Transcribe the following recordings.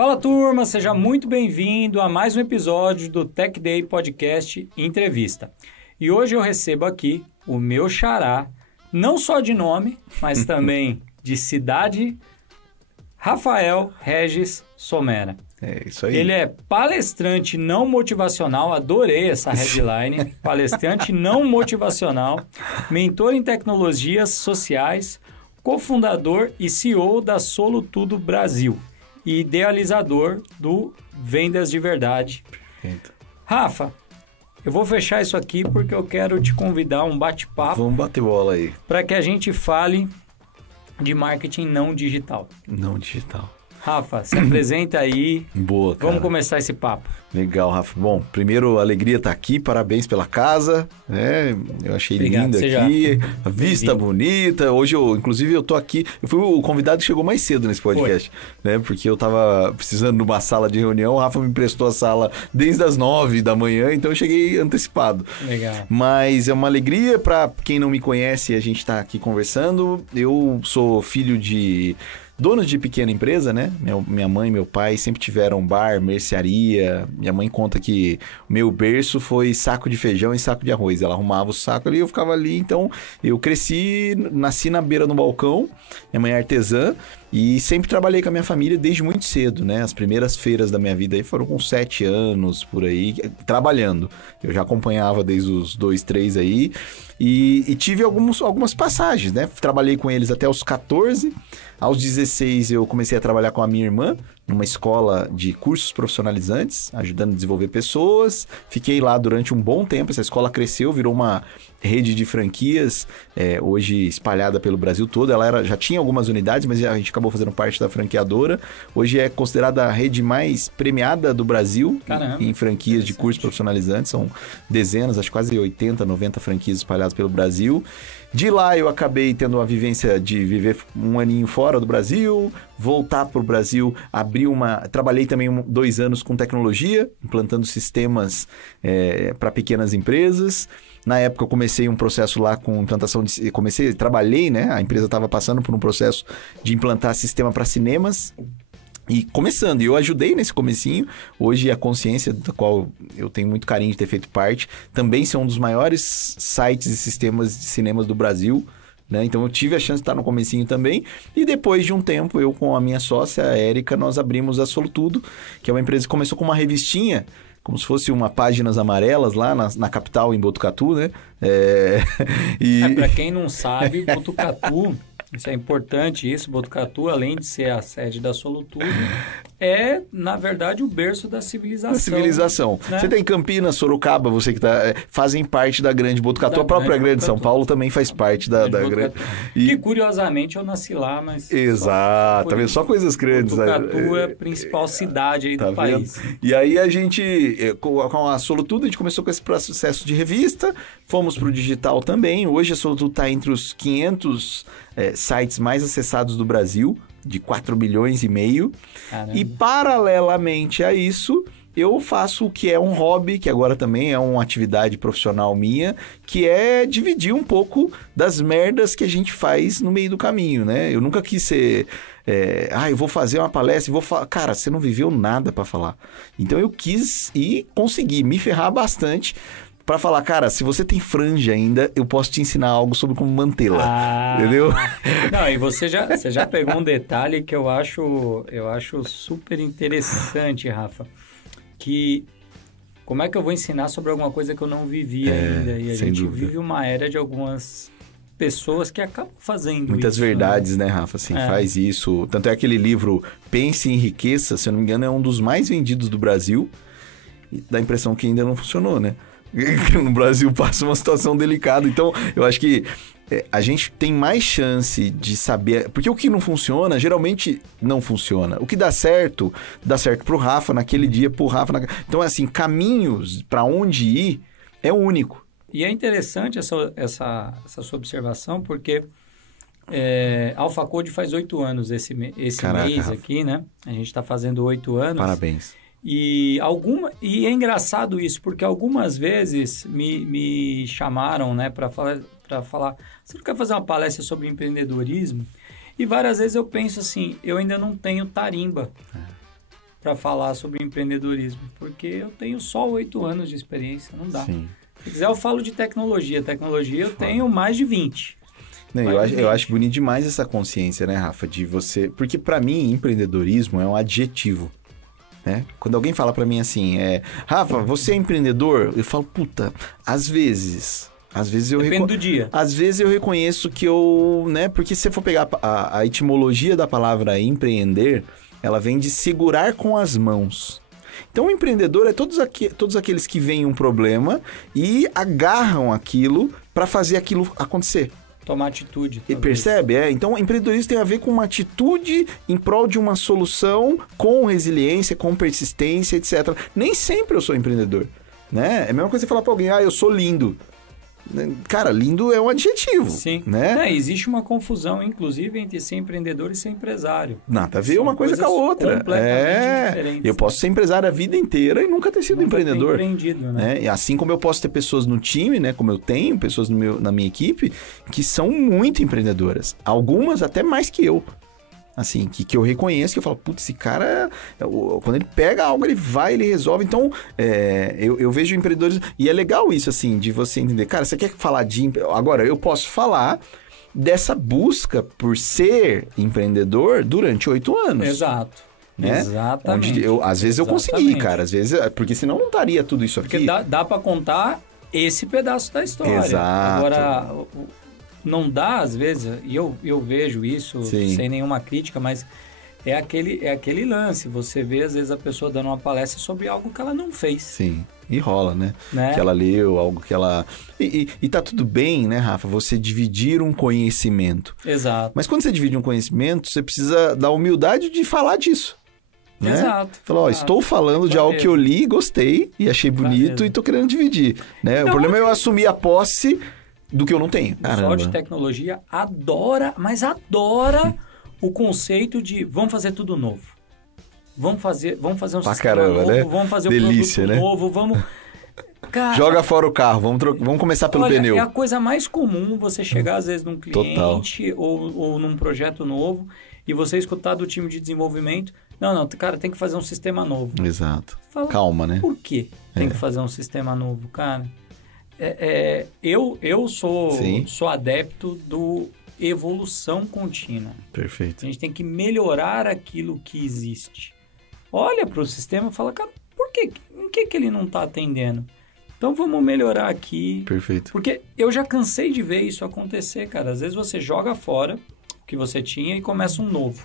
Fala turma, seja muito bem-vindo a mais um episódio do Tech Day Podcast Entrevista. E hoje eu recebo aqui o meu xará, não só de nome, mas também de cidade, Rafael Regis Somera. É isso aí. Ele é palestrante não motivacional, adorei essa headline, palestrante não motivacional, mentor em tecnologias sociais, cofundador e CEO da Solutudo Brasil e idealizador do Vendas de Verdade. Perfeito. Rafa, eu vou fechar isso aqui porque eu quero te convidar a um bate-papo. Vamos bater bola aí. Para que a gente fale de marketing não digital. Não digital. Rafa, se apresenta aí. Boa, cara. Vamos começar esse papo. Legal, Rafa. Bom, primeiro, alegria estar aqui. Parabéns pela casa. Eu achei lindo aqui. A vista bonita. Hoje, inclusive, eu tô aqui. Eu fui o convidado que chegou mais cedo nesse podcast. Né? Porque eu tava precisando de uma sala de reunião. O Rafa me emprestou a sala desde as 9 da manhã. Então, eu cheguei antecipado. Legal. Mas é uma alegria. Para quem não me conhece, a gente tá aqui conversando. Eu sou filho de donos de pequena empresa, né? Minha mãe e meu pai sempre tiveram bar, mercearia. Minha mãe conta que o meu berço foi saco de feijão e saco de arroz. Ela arrumava o saco ali, eu ficava ali. Então, eu cresci, nasci na beira do balcão. Minha mãe é artesã. E sempre trabalhei com a minha família desde muito cedo, né? As primeiras feiras da minha vida aí foram com 7 anos, por aí, trabalhando. Eu já acompanhava desde os 2, 3 aí. E tive algumas passagens, né? Trabalhei com eles até os 14. Aos 16 eu comecei a trabalhar com a minha irmã numa escola de cursos profissionalizantes, ajudando a desenvolver pessoas. Fiquei lá durante um bom tempo, essa escola cresceu, virou uma rede de franquias, hoje espalhada pelo Brasil todo. Ela já tinha algumas unidades, mas a gente acabou fazendo parte da franqueadora. Hoje é considerada a rede mais premiada do Brasil. Caramba, em franquias de cursos profissionalizantes. São dezenas, acho quase 80, 90 franquias espalhadas pelo Brasil. De lá eu acabei tendo uma vivência de viver um aninho fora do Brasil, voltar para o Brasil, trabalhei também 2 anos com tecnologia, implantando sistemas para pequenas empresas. Na época eu comecei um processo lá com implantação trabalhei, né? A empresa estava passando por um processo de implantar sistema para cinemas. E começando, eu ajudei nesse comecinho. Hoje a Consciência, da qual eu tenho muito carinho de ter feito parte, também são um dos maiores sites e sistemas de cinemas do Brasil, né? Então eu tive a chance de estar no comecinho também. E depois de um tempo, eu com a minha sócia, a Érica, nós abrimos a Solutudo, que é uma empresa que começou com uma revistinha, como se fosse uma Páginas Amarelas lá na capital, em Botucatu, né? Para quem não sabe, Botucatu... Isso é importante, Botucatu, além de ser a sede da Solutudo, é, na verdade, o berço da civilização. Né? Você tem Campinas, Sorocaba, você que fazem parte da grande Botucatu. A própria grande São Paulo também faz parte da grande... Que, curiosamente, eu nasci lá, mas... Exato, tá vendo? Só coisas grandes. Botucatu é a principal cidade aí do país. E aí a gente, com a Solutudo, a gente começou com esse processo de revista, fomos pro digital também. Hoje a Solutudo está entre os 500... sites mais acessados do Brasil, de 4 milhões e meio. Caramba. E paralelamente a isso, eu faço o que é um hobby, que agora também é uma atividade profissional minha, que é dividir um pouco das merdas que a gente faz no meio do caminho, né? Eu nunca quis ser... eu vou fazer uma palestra e vou falar... Cara, você não viveu nada para falar. Então eu quis e consegui me ferrar bastante para falar, cara, se você tem franja ainda, eu posso te ensinar algo sobre como mantê-la, entendeu? Não, e você já pegou um detalhe que eu acho super interessante, Rafa, que como é que eu vou ensinar sobre alguma coisa que eu não vivi ainda? E a gente vive uma era de algumas pessoas que acabam fazendo muitas isso. Verdades, né, Rafa? Assim, faz isso. Tanto é aquele livro Pense em Riqueza, se eu não me engano, é um dos mais vendidos do Brasil. E dá a impressão que ainda não funcionou, né? No Brasil passa uma situação delicada. Então, eu acho que a gente tem mais chance de saber... Porque o que não funciona, geralmente não funciona. O que dá certo pro Rafa naquele dia, pro Rafa... Então, assim, caminhos para onde ir é único. E é interessante essa sua observação, porque Alpha Code faz 8 anos esse Caraca, mês Rafa. Aqui, né? A gente está fazendo 8 anos. Parabéns. E é engraçado isso, porque algumas vezes me chamaram, né, para falar, você não quer fazer uma palestra sobre empreendedorismo? E várias vezes eu penso assim, eu ainda não tenho tarimba para falar sobre empreendedorismo, porque eu tenho só 8 anos de experiência, não dá. Sim. Se quiser eu falo de tecnologia. Tecnologia eu tenho mais de 20. Não, eu acho bonito demais essa consciência, né, Rafa, de você... Porque para mim, empreendedorismo é um adjetivo, né? Quando alguém fala para mim assim, Rafa, você é empreendedor? Eu falo, puta, às vezes eu... Depende do dia. Às vezes eu reconheço que eu, né? Porque se você for pegar a etimologia da palavra empreender, ela vem de segurar com as mãos. Então, o empreendedor é todos aqueles que veem um problema e agarram aquilo para fazer aquilo acontecer. Tomar atitude. E percebe? Então, o empreendedorismo tem a ver com uma atitude em prol de uma solução com resiliência, com persistência, etc. Nem sempre eu sou empreendedor, né? É a mesma coisa você falar para alguém, eu sou lindo. Cara, lindo é um adjetivo. Sim. Né? Existe uma confusão, inclusive, entre ser empreendedor e ser empresário. Nada a ver uma coisa com a outra. Completamente diferentes. Eu posso ser empresário a vida inteira e nunca ter sido empreendedor. Empreendido, né? E assim como eu posso ter pessoas no time, né? Como eu tenho pessoas na minha equipe, que são muito empreendedoras. Algumas até mais que eu. Assim, que eu reconheço, que eu falo, putz, esse cara, quando ele pega algo, ele vai, ele resolve. Então, eu vejo empreendedores... E é legal isso, assim, de você entender. Cara, você quer falar de... Agora, eu posso falar dessa busca por ser empreendedor durante 8 anos. Exato. Né? Exatamente. Onde às vezes eu consegui, cara. Às vezes... Porque senão não estaria tudo isso aqui. Porque dá pra contar esse pedaço da história. Exato. Agora... Não dá, às vezes, e eu vejo isso sem nenhuma crítica, mas é aquele lance. Você vê, às vezes, a pessoa dando uma palestra sobre algo que ela não fez. Sim, e rola, né? Que ela leu, algo que ela... E tá tudo bem, né, Rafa? Você dividir um conhecimento. Exato. Mas quando você divide um conhecimento, você precisa da humildade de falar disso. Né? Exato. Falou, estou falando de algo que eu li, gostei e achei bonito e tô querendo dividir. Né? O problema é eu assumir a posse... do que eu não tenho. O pessoal de tecnologia adora o conceito de vamos fazer tudo novo. Vamos fazer um sistema novo, né? Vamos fazer um produto novo, vamos... Cara, joga fora o carro, vamos começar pelo pneu. É a coisa mais comum você chegar, às vezes, num cliente ou num projeto novo e você escutar do time de desenvolvimento, não, cara, tem que fazer um sistema novo. Exato. Fala, calma, né? Por que tem que fazer um sistema novo, cara? Eu sou adepto do evolução contínua. Perfeito. A gente tem que melhorar aquilo que existe. Olha para o sistema e fala, cara, em que ele não está atendendo? Então vamos melhorar aqui. Perfeito. Porque eu já cansei de ver isso acontecer, cara. Às vezes você joga fora o que você tinha e começa um novo.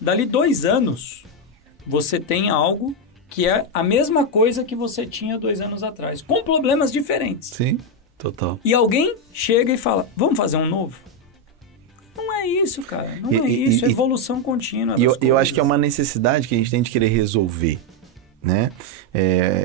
Dali 2 anos, você tem algo... que é a mesma coisa que você tinha 2 anos atrás, com problemas diferentes. Sim, total. E alguém chega e fala, vamos fazer um novo? Não é isso, cara. Não é isso. É evolução contínua. E eu acho que é uma necessidade que a gente tem de querer resolver, né?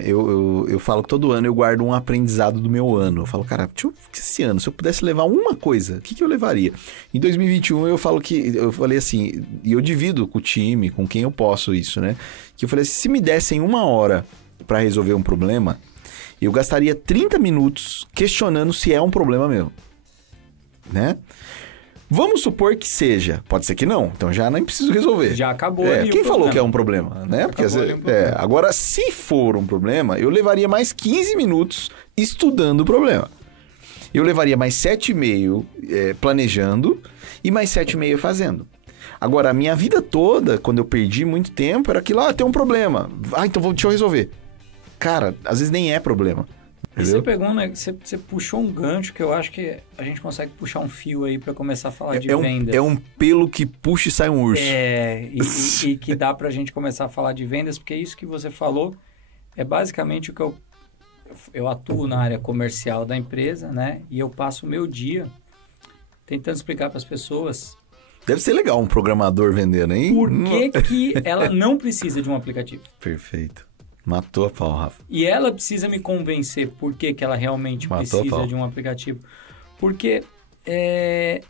Eu falo que todo ano eu guardo um aprendizado do meu ano. Eu falo, cara, esse ano, se eu pudesse levar uma coisa, o que eu levaria? Em 2021 eu falei assim, e eu divido com o time, com quem eu posso isso, né? Que eu falei assim, se me dessem 1 hora para resolver um problema, eu gastaria 30 minutos questionando se é um problema meu, né? Vamos supor que seja. Pode ser que não. Então já nem preciso resolver. Já acabou. Quem falou que é um problema, né? Porque agora, se for um problema, eu levaria mais 15 minutos estudando o problema. Eu levaria mais 7,5 planejando e mais 7,5 fazendo. Agora, a minha vida toda, quando eu perdi muito tempo, era aquilo, tem um problema. Então deixa eu resolver. Cara, às vezes nem é problema. Você pegou, né? Você puxou um gancho que eu acho que a gente consegue puxar um fio aí para começar a falar de vendas. É um pelo que puxa e sai um urso. E que dá pra gente começar a falar de vendas, porque isso que você falou é basicamente o que eu atuo na área comercial da empresa, né? E eu passo o meu dia tentando explicar para as pessoas... Deve ser legal um programador vendendo, hein? Por que ela não precisa de um aplicativo. Perfeito. Matou a pau, Rafa. E ela precisa me convencer por que ela realmente precisa de um aplicativo. Porque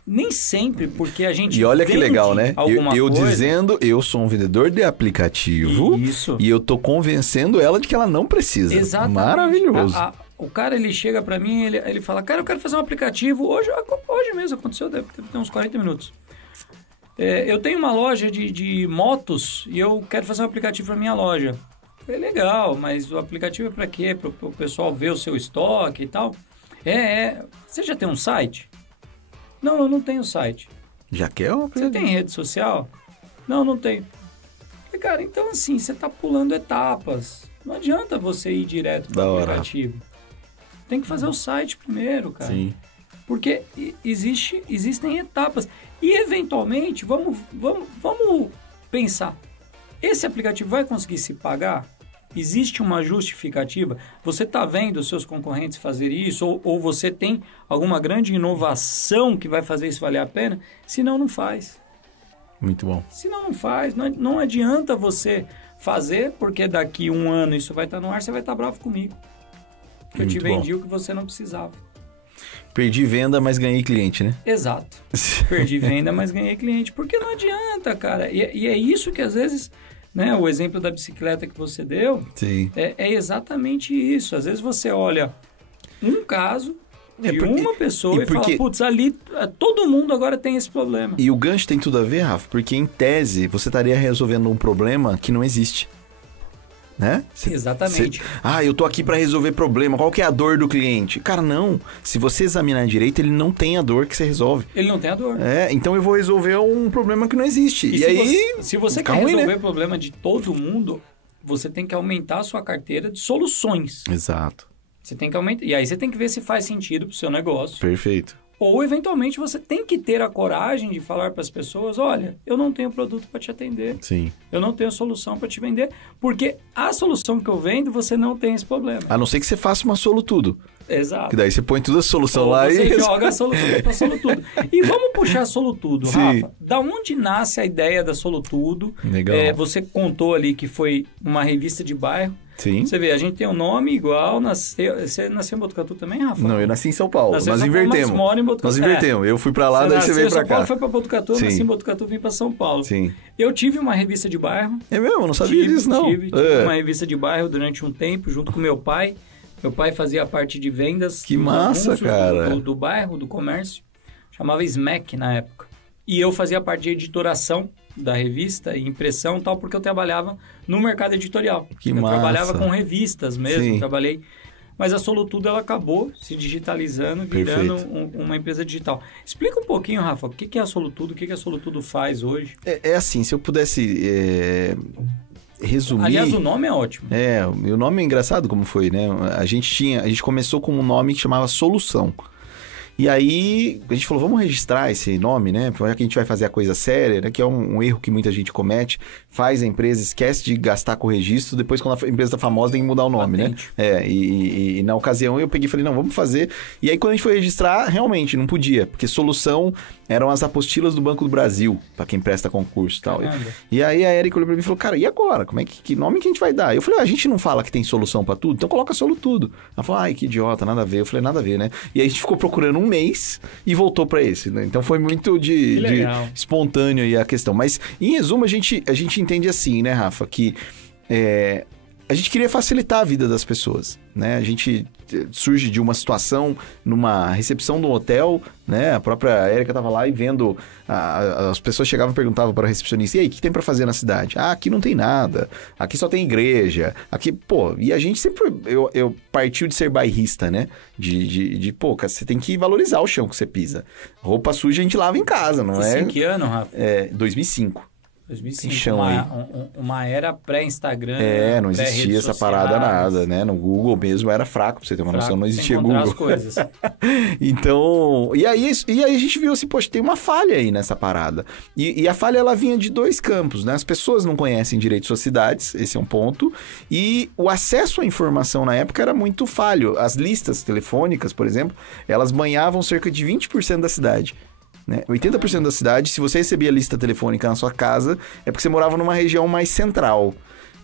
nem sempre, porque a gente E olha que legal, né? Eu coisa, dizendo, eu sou um vendedor de aplicativo. Isso. E eu tô convencendo ela de que ela não precisa. Exatamente. Maravilhoso. O cara, ele chega pra mim, ele fala, cara, eu quero fazer um aplicativo. Hoje mesmo aconteceu, deve ter uns 40 minutos. Eu tenho uma loja de motos e eu quero fazer um aplicativo para minha loja. É legal, mas o aplicativo é para quê? Para o pessoal ver o seu estoque e tal. Você já tem um site? Não, eu não tenho site. Já quer? Você tem rede social? Não, não tenho. Cara, então assim, você está pulando etapas. Não adianta você ir direto para o aplicativo. Tem que fazer o site primeiro, cara. Sim. Porque existem etapas. E, eventualmente, vamos pensar. Esse aplicativo vai conseguir se pagar? Existe uma justificativa? Você está vendo os seus concorrentes fazer isso? Ou você tem alguma grande inovação que vai fazer isso valer a pena? Senão, não faz. Muito bom. Senão, não faz. Não adianta você fazer, porque daqui 1 ano isso vai estar no ar, você vai estar bravo comigo. Eu te vendi o que você não precisava. Perdi venda, mas ganhei cliente, né? Exato. Perdi venda, mas ganhei cliente. Porque não adianta, cara. E é isso que às vezes, né? O exemplo da bicicleta que você deu, sim, é exatamente isso. Às vezes você olha um caso de uma pessoa e fala, putz, ali todo mundo agora tem esse problema. E o gancho tem tudo a ver, Rafa, porque em tese você estaria resolvendo um problema que não existe. Né? Exatamente. Eu tô aqui para resolver problema. Qual que é a dor do cliente? Cara, não. Se você examinar direito, ele não tem a dor que você resolve. Ele não tem a dor. Então eu vou resolver um problema que não existe. E aí... Se você quer resolver o problema de todo mundo, você tem que aumentar a sua carteira de soluções. Exato. Você tem que aumentar. E aí você tem que ver se faz sentido pro seu negócio. Perfeito. Ou, eventualmente, você tem que ter a coragem de falar para as pessoas, olha, eu não tenho produto para te atender. Sim. Eu não tenho solução para te vender, porque a solução que eu vendo, você não tem esse problema. A não ser que você faça uma solutudo. Exato. Que daí você põe toda a solução lá você e... Você joga a solutudo para solutudo. E vamos puxar solutudo, Sim. Rafa. Da onde nasce a ideia da solutudo? Legal. Você contou ali que foi uma revista de bairro. Sim. Você vê, a gente tem um nome igual. Você nasceu em Botucatu também, Rafa? Não, eu nasci em São Paulo. Nós invertemos. Nós invertemos. Eu fui pra lá, daí você veio pra cá. São Paulo foi pra Botucatu, eu nasci em Botucatu, vim pra São Paulo. Sim. Eu tive uma revista de bairro. É mesmo? Eu não sabia disso, não. Tive uma revista de bairro durante um tempo, junto com meu pai. Meu pai fazia a parte de vendas. Que massa, cara. Do bairro, do comércio. Chamava SMAC na época. E eu fazia a parte de editoração da revista e impressão e tal, porque eu trabalhava no mercado editorial. Que eu massa. Trabalhava com revistas mesmo, Sim. trabalhei... Mas a Solutudo, ela acabou se digitalizando, virando uma empresa digital. Explica um pouquinho, Rafa, o que é a Solutudo, o que a Solutudo faz hoje? É assim, se eu pudesse resumir... Aliás, o nome é ótimo. O nome é engraçado como foi, né? A gente começou com um nome que chamava Solução. E aí, a gente falou, vamos registrar esse nome, né? Já que a gente vai fazer a coisa séria, né? Que é um erro que muita gente comete. Faz a empresa, esquece de gastar com o registro. Depois, quando a empresa tá famosa, tem que mudar o nome, patente, né? E na ocasião, eu peguei e falei, não, vamos fazer. E aí, quando a gente foi registrar, realmente, não podia. Porque solução eram as apostilas do Banco do Brasil, para quem presta concurso e tal. E aí, a Erika olhou pra mim e falou, cara, e agora? Que nome que a gente vai dar? Eu falei, a gente não fala que tem solução para tudo? Então coloca Solutudo. Ela falou, ai, que idiota, nada a ver. Eu falei, nada a ver, né? E aí, a gente ficou procurando um mês e voltou para esse, né? Então foi muito de espontâneo aí a questão. Mas, em resumo, a gente entende assim, né, Rafa? Que a gente queria facilitar a vida das pessoas, né? A gente surge de uma situação numa recepção de um hotel, né? A própria Érica estava lá e vendo... as pessoas chegavam e perguntavam para a recepcionista, e aí, o que tem para fazer na cidade? Aqui não tem nada. Aqui só tem igreja. Aqui, e a gente sempre... Eu partiu de ser bairrista, né? Cara, você tem que valorizar o chão que você pisa. Roupa suja a gente lava em casa, não é? Em que ano, Rafa? 2005. 2005, uma era pré-Instagram. Não existia essa parada nada, né? No Google mesmo era fraco, pra você ter uma noção, não existia Google. As coisas. Então, e aí a gente viu assim, poxa, tem uma falha aí nessa parada. E a falha, ela vinha de 2 campos, né? As pessoas não conhecem direito suas cidades, esse é um ponto, e o acesso à informação na época era muito falho. As listas telefônicas, por exemplo, elas banhavam cerca de 20% da cidade. 80% da cidade, se você recebia lista telefônica na sua casa, é porque você morava numa região mais central.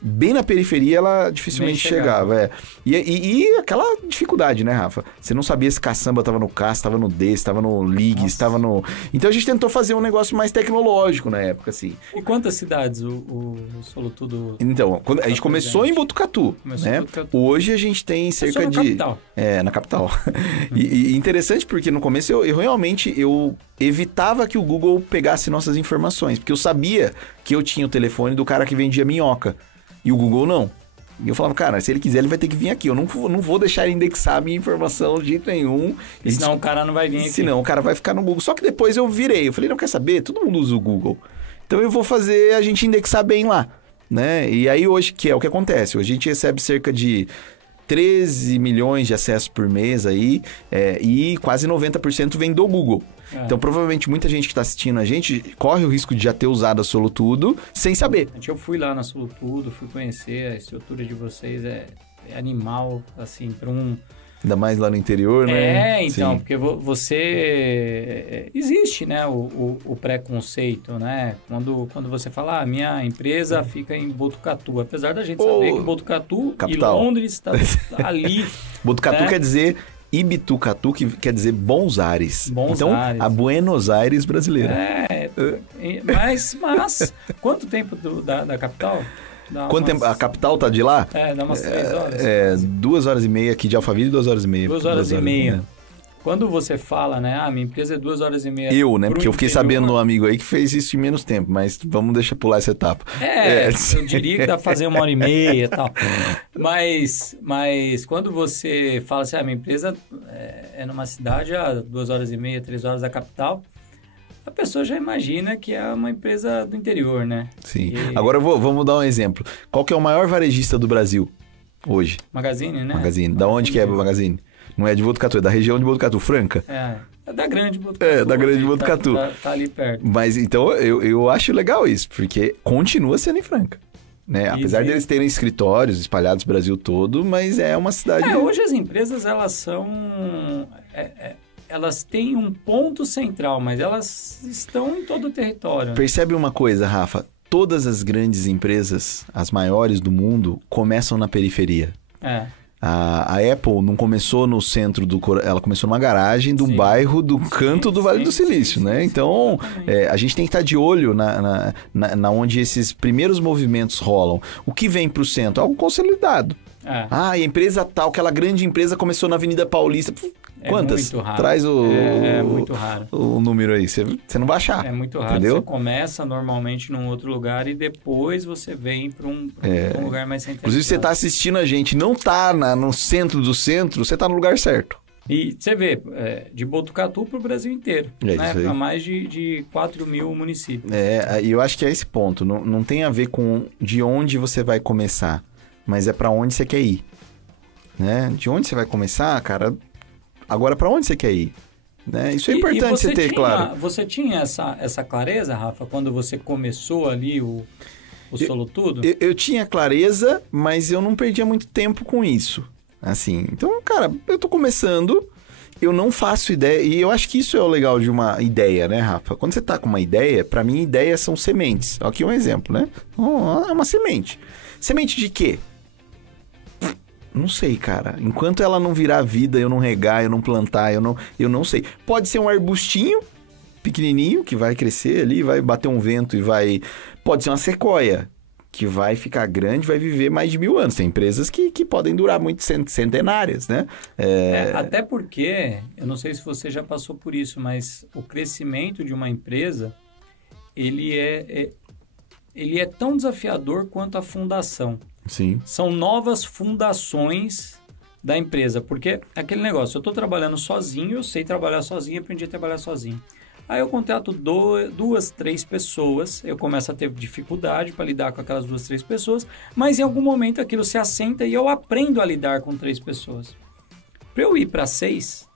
bem na periferia ela dificilmente chegava. E aquela dificuldade, né, Rafa? Você não sabia se caçamba tava no CAS, tava no DES, tava no LIGS, tava no... Então a gente tentou fazer um negócio mais tecnológico na época, assim. E quantas cidades o Solutudo... Então, quando a gente começou em Botucatu, né? Hoje a gente tem cerca de... capital. Na capital. E interessante porque no começo eu realmente evitava que o Google pegasse nossas informações, porque eu sabia que eu tinha o telefone do cara que vendia minhoca. E o Google não. E eu falava, cara, se ele quiser, ele vai ter que vir aqui. Eu não vou deixar ele indexar a minha informação de jeito nenhum. E senão o cara não vai vir aqui. Senão o cara vai ficar no Google. Só que depois eu virei. Eu falei, não quer saber? Todo mundo usa o Google. Então eu vou fazer a gente indexar bem lá, né? E aí hoje, que é o que acontece? Hoje a gente recebe cerca de 13 milhões de acessos por mês aí, e quase 90% vem do Google. Então, provavelmente, muita gente que está assistindo a gente corre o risco de já ter usado a Solutudo sem saber. Eu fui lá na Solutudo, fui conhecer, a estrutura de vocês é animal, assim, para um... Ainda mais lá no interior, né? Então, Sim. porque você... Existe, né, o preconceito, né? Quando você fala, minha empresa fica em Botucatu, apesar da gente saber que Botucatu capital. E Londres está ali. Botucatu, né? Quer dizer... Ibitucatu, que quer dizer bons ares. Então, Ares. A Buenos Aires brasileira. Mas quanto tempo da capital? Quanto tempo? A capital tá de lá? Dá umas 3 horas. 2 horas e meia aqui de Alphaville, 2 horas e meia. 2 horas e meia. Quando você fala, né? Minha empresa é 2 horas e meia. Né? Porque eu fiquei sabendo de um amigo aí que fez isso em menos tempo, mas vamos deixar pular essa etapa. Eu diria que dá pra fazer 1 hora e meia e tal. Mas quando você fala assim, minha empresa é numa cidade a 2 horas e meia, 3 horas da capital, a pessoa já imagina que é uma empresa do interior, né? Sim. Agora vamos dar um exemplo. Qual que é o maior varejista do Brasil hoje? Magazine, né? Magazine. Da onde que é o Magazine? Não é de Botucatu, é da região de Botucatu, Franca. É da grande Botucatu. Da grande Botucatu. Tá ali perto. Mas então eu acho legal isso, porque continua sendo em Franca. Né? Apesar deles terem escritórios espalhados no Brasil todo, mas é uma cidade... Hoje as empresas, elas são... elas têm um ponto central, mas elas estão em todo o território. Percebe uma coisa, Rafa? Todas as grandes empresas, as maiores do mundo, começam na periferia. A Apple não começou no centro ela começou numa garagem de um bairro do canto do Vale do Silício, né? Então, a gente tem que estar de olho na onde esses primeiros movimentos rolam. O que vem para o centro? Algo consolidado. A empresa tal, aquela grande empresa começou na Avenida Paulista. Quantas? Muito raro. Traz muito raro. O número aí, você não vai achar. É muito raro. Entendeu? Você começa normalmente num outro lugar e depois você vem para um lugar mais centralizado. Inclusive, você está assistindo a gente, não está no centro do centro, você está no lugar certo. E você vê, de Botucatu para o Brasil inteiro, né? Para mais de 4 mil municípios. E eu acho que é esse ponto. Não tem a ver com de onde você vai começar, mas é para onde você quer ir. Né? De onde você vai começar, cara... Agora, para onde você quer ir? Né? Isso é importante você ter, claro. Você tinha essa clareza, Rafa, quando você começou ali o Solutudo? Eu tinha clareza, mas eu não perdia muito tempo com isso. Assim, então, cara, eu tô começando, eu não faço ideia, e eu acho que isso é o legal de uma ideia, né, Rafa? Quando você tá com uma ideia, para mim, ideias são sementes. Aqui um exemplo, né? É uma semente. Semente de quê? Não sei, cara. Enquanto ela não virar vida, eu não regar, eu não plantar, eu não sei. Pode ser um arbustinho pequenininho que vai crescer ali, vai bater um vento e vai... Pode ser uma sequoia que vai ficar grande, vai viver mais de 1000 anos. Tem empresas que podem durar muito centenárias, né? Até porque, eu não sei se você já passou por isso, mas o crescimento de uma empresa, ele é tão desafiador quanto a fundação. Sim. São novas fundações da empresa, porque aquele negócio, eu estou trabalhando sozinho, eu sei trabalhar sozinho, aprendi a trabalhar sozinho. Aí eu contrato 2, 3 pessoas, eu começo a ter dificuldade para lidar com aquelas 2, 3 pessoas, mas em algum momento aquilo se assenta e eu aprendo a lidar com 3 pessoas. Para eu ir para 6,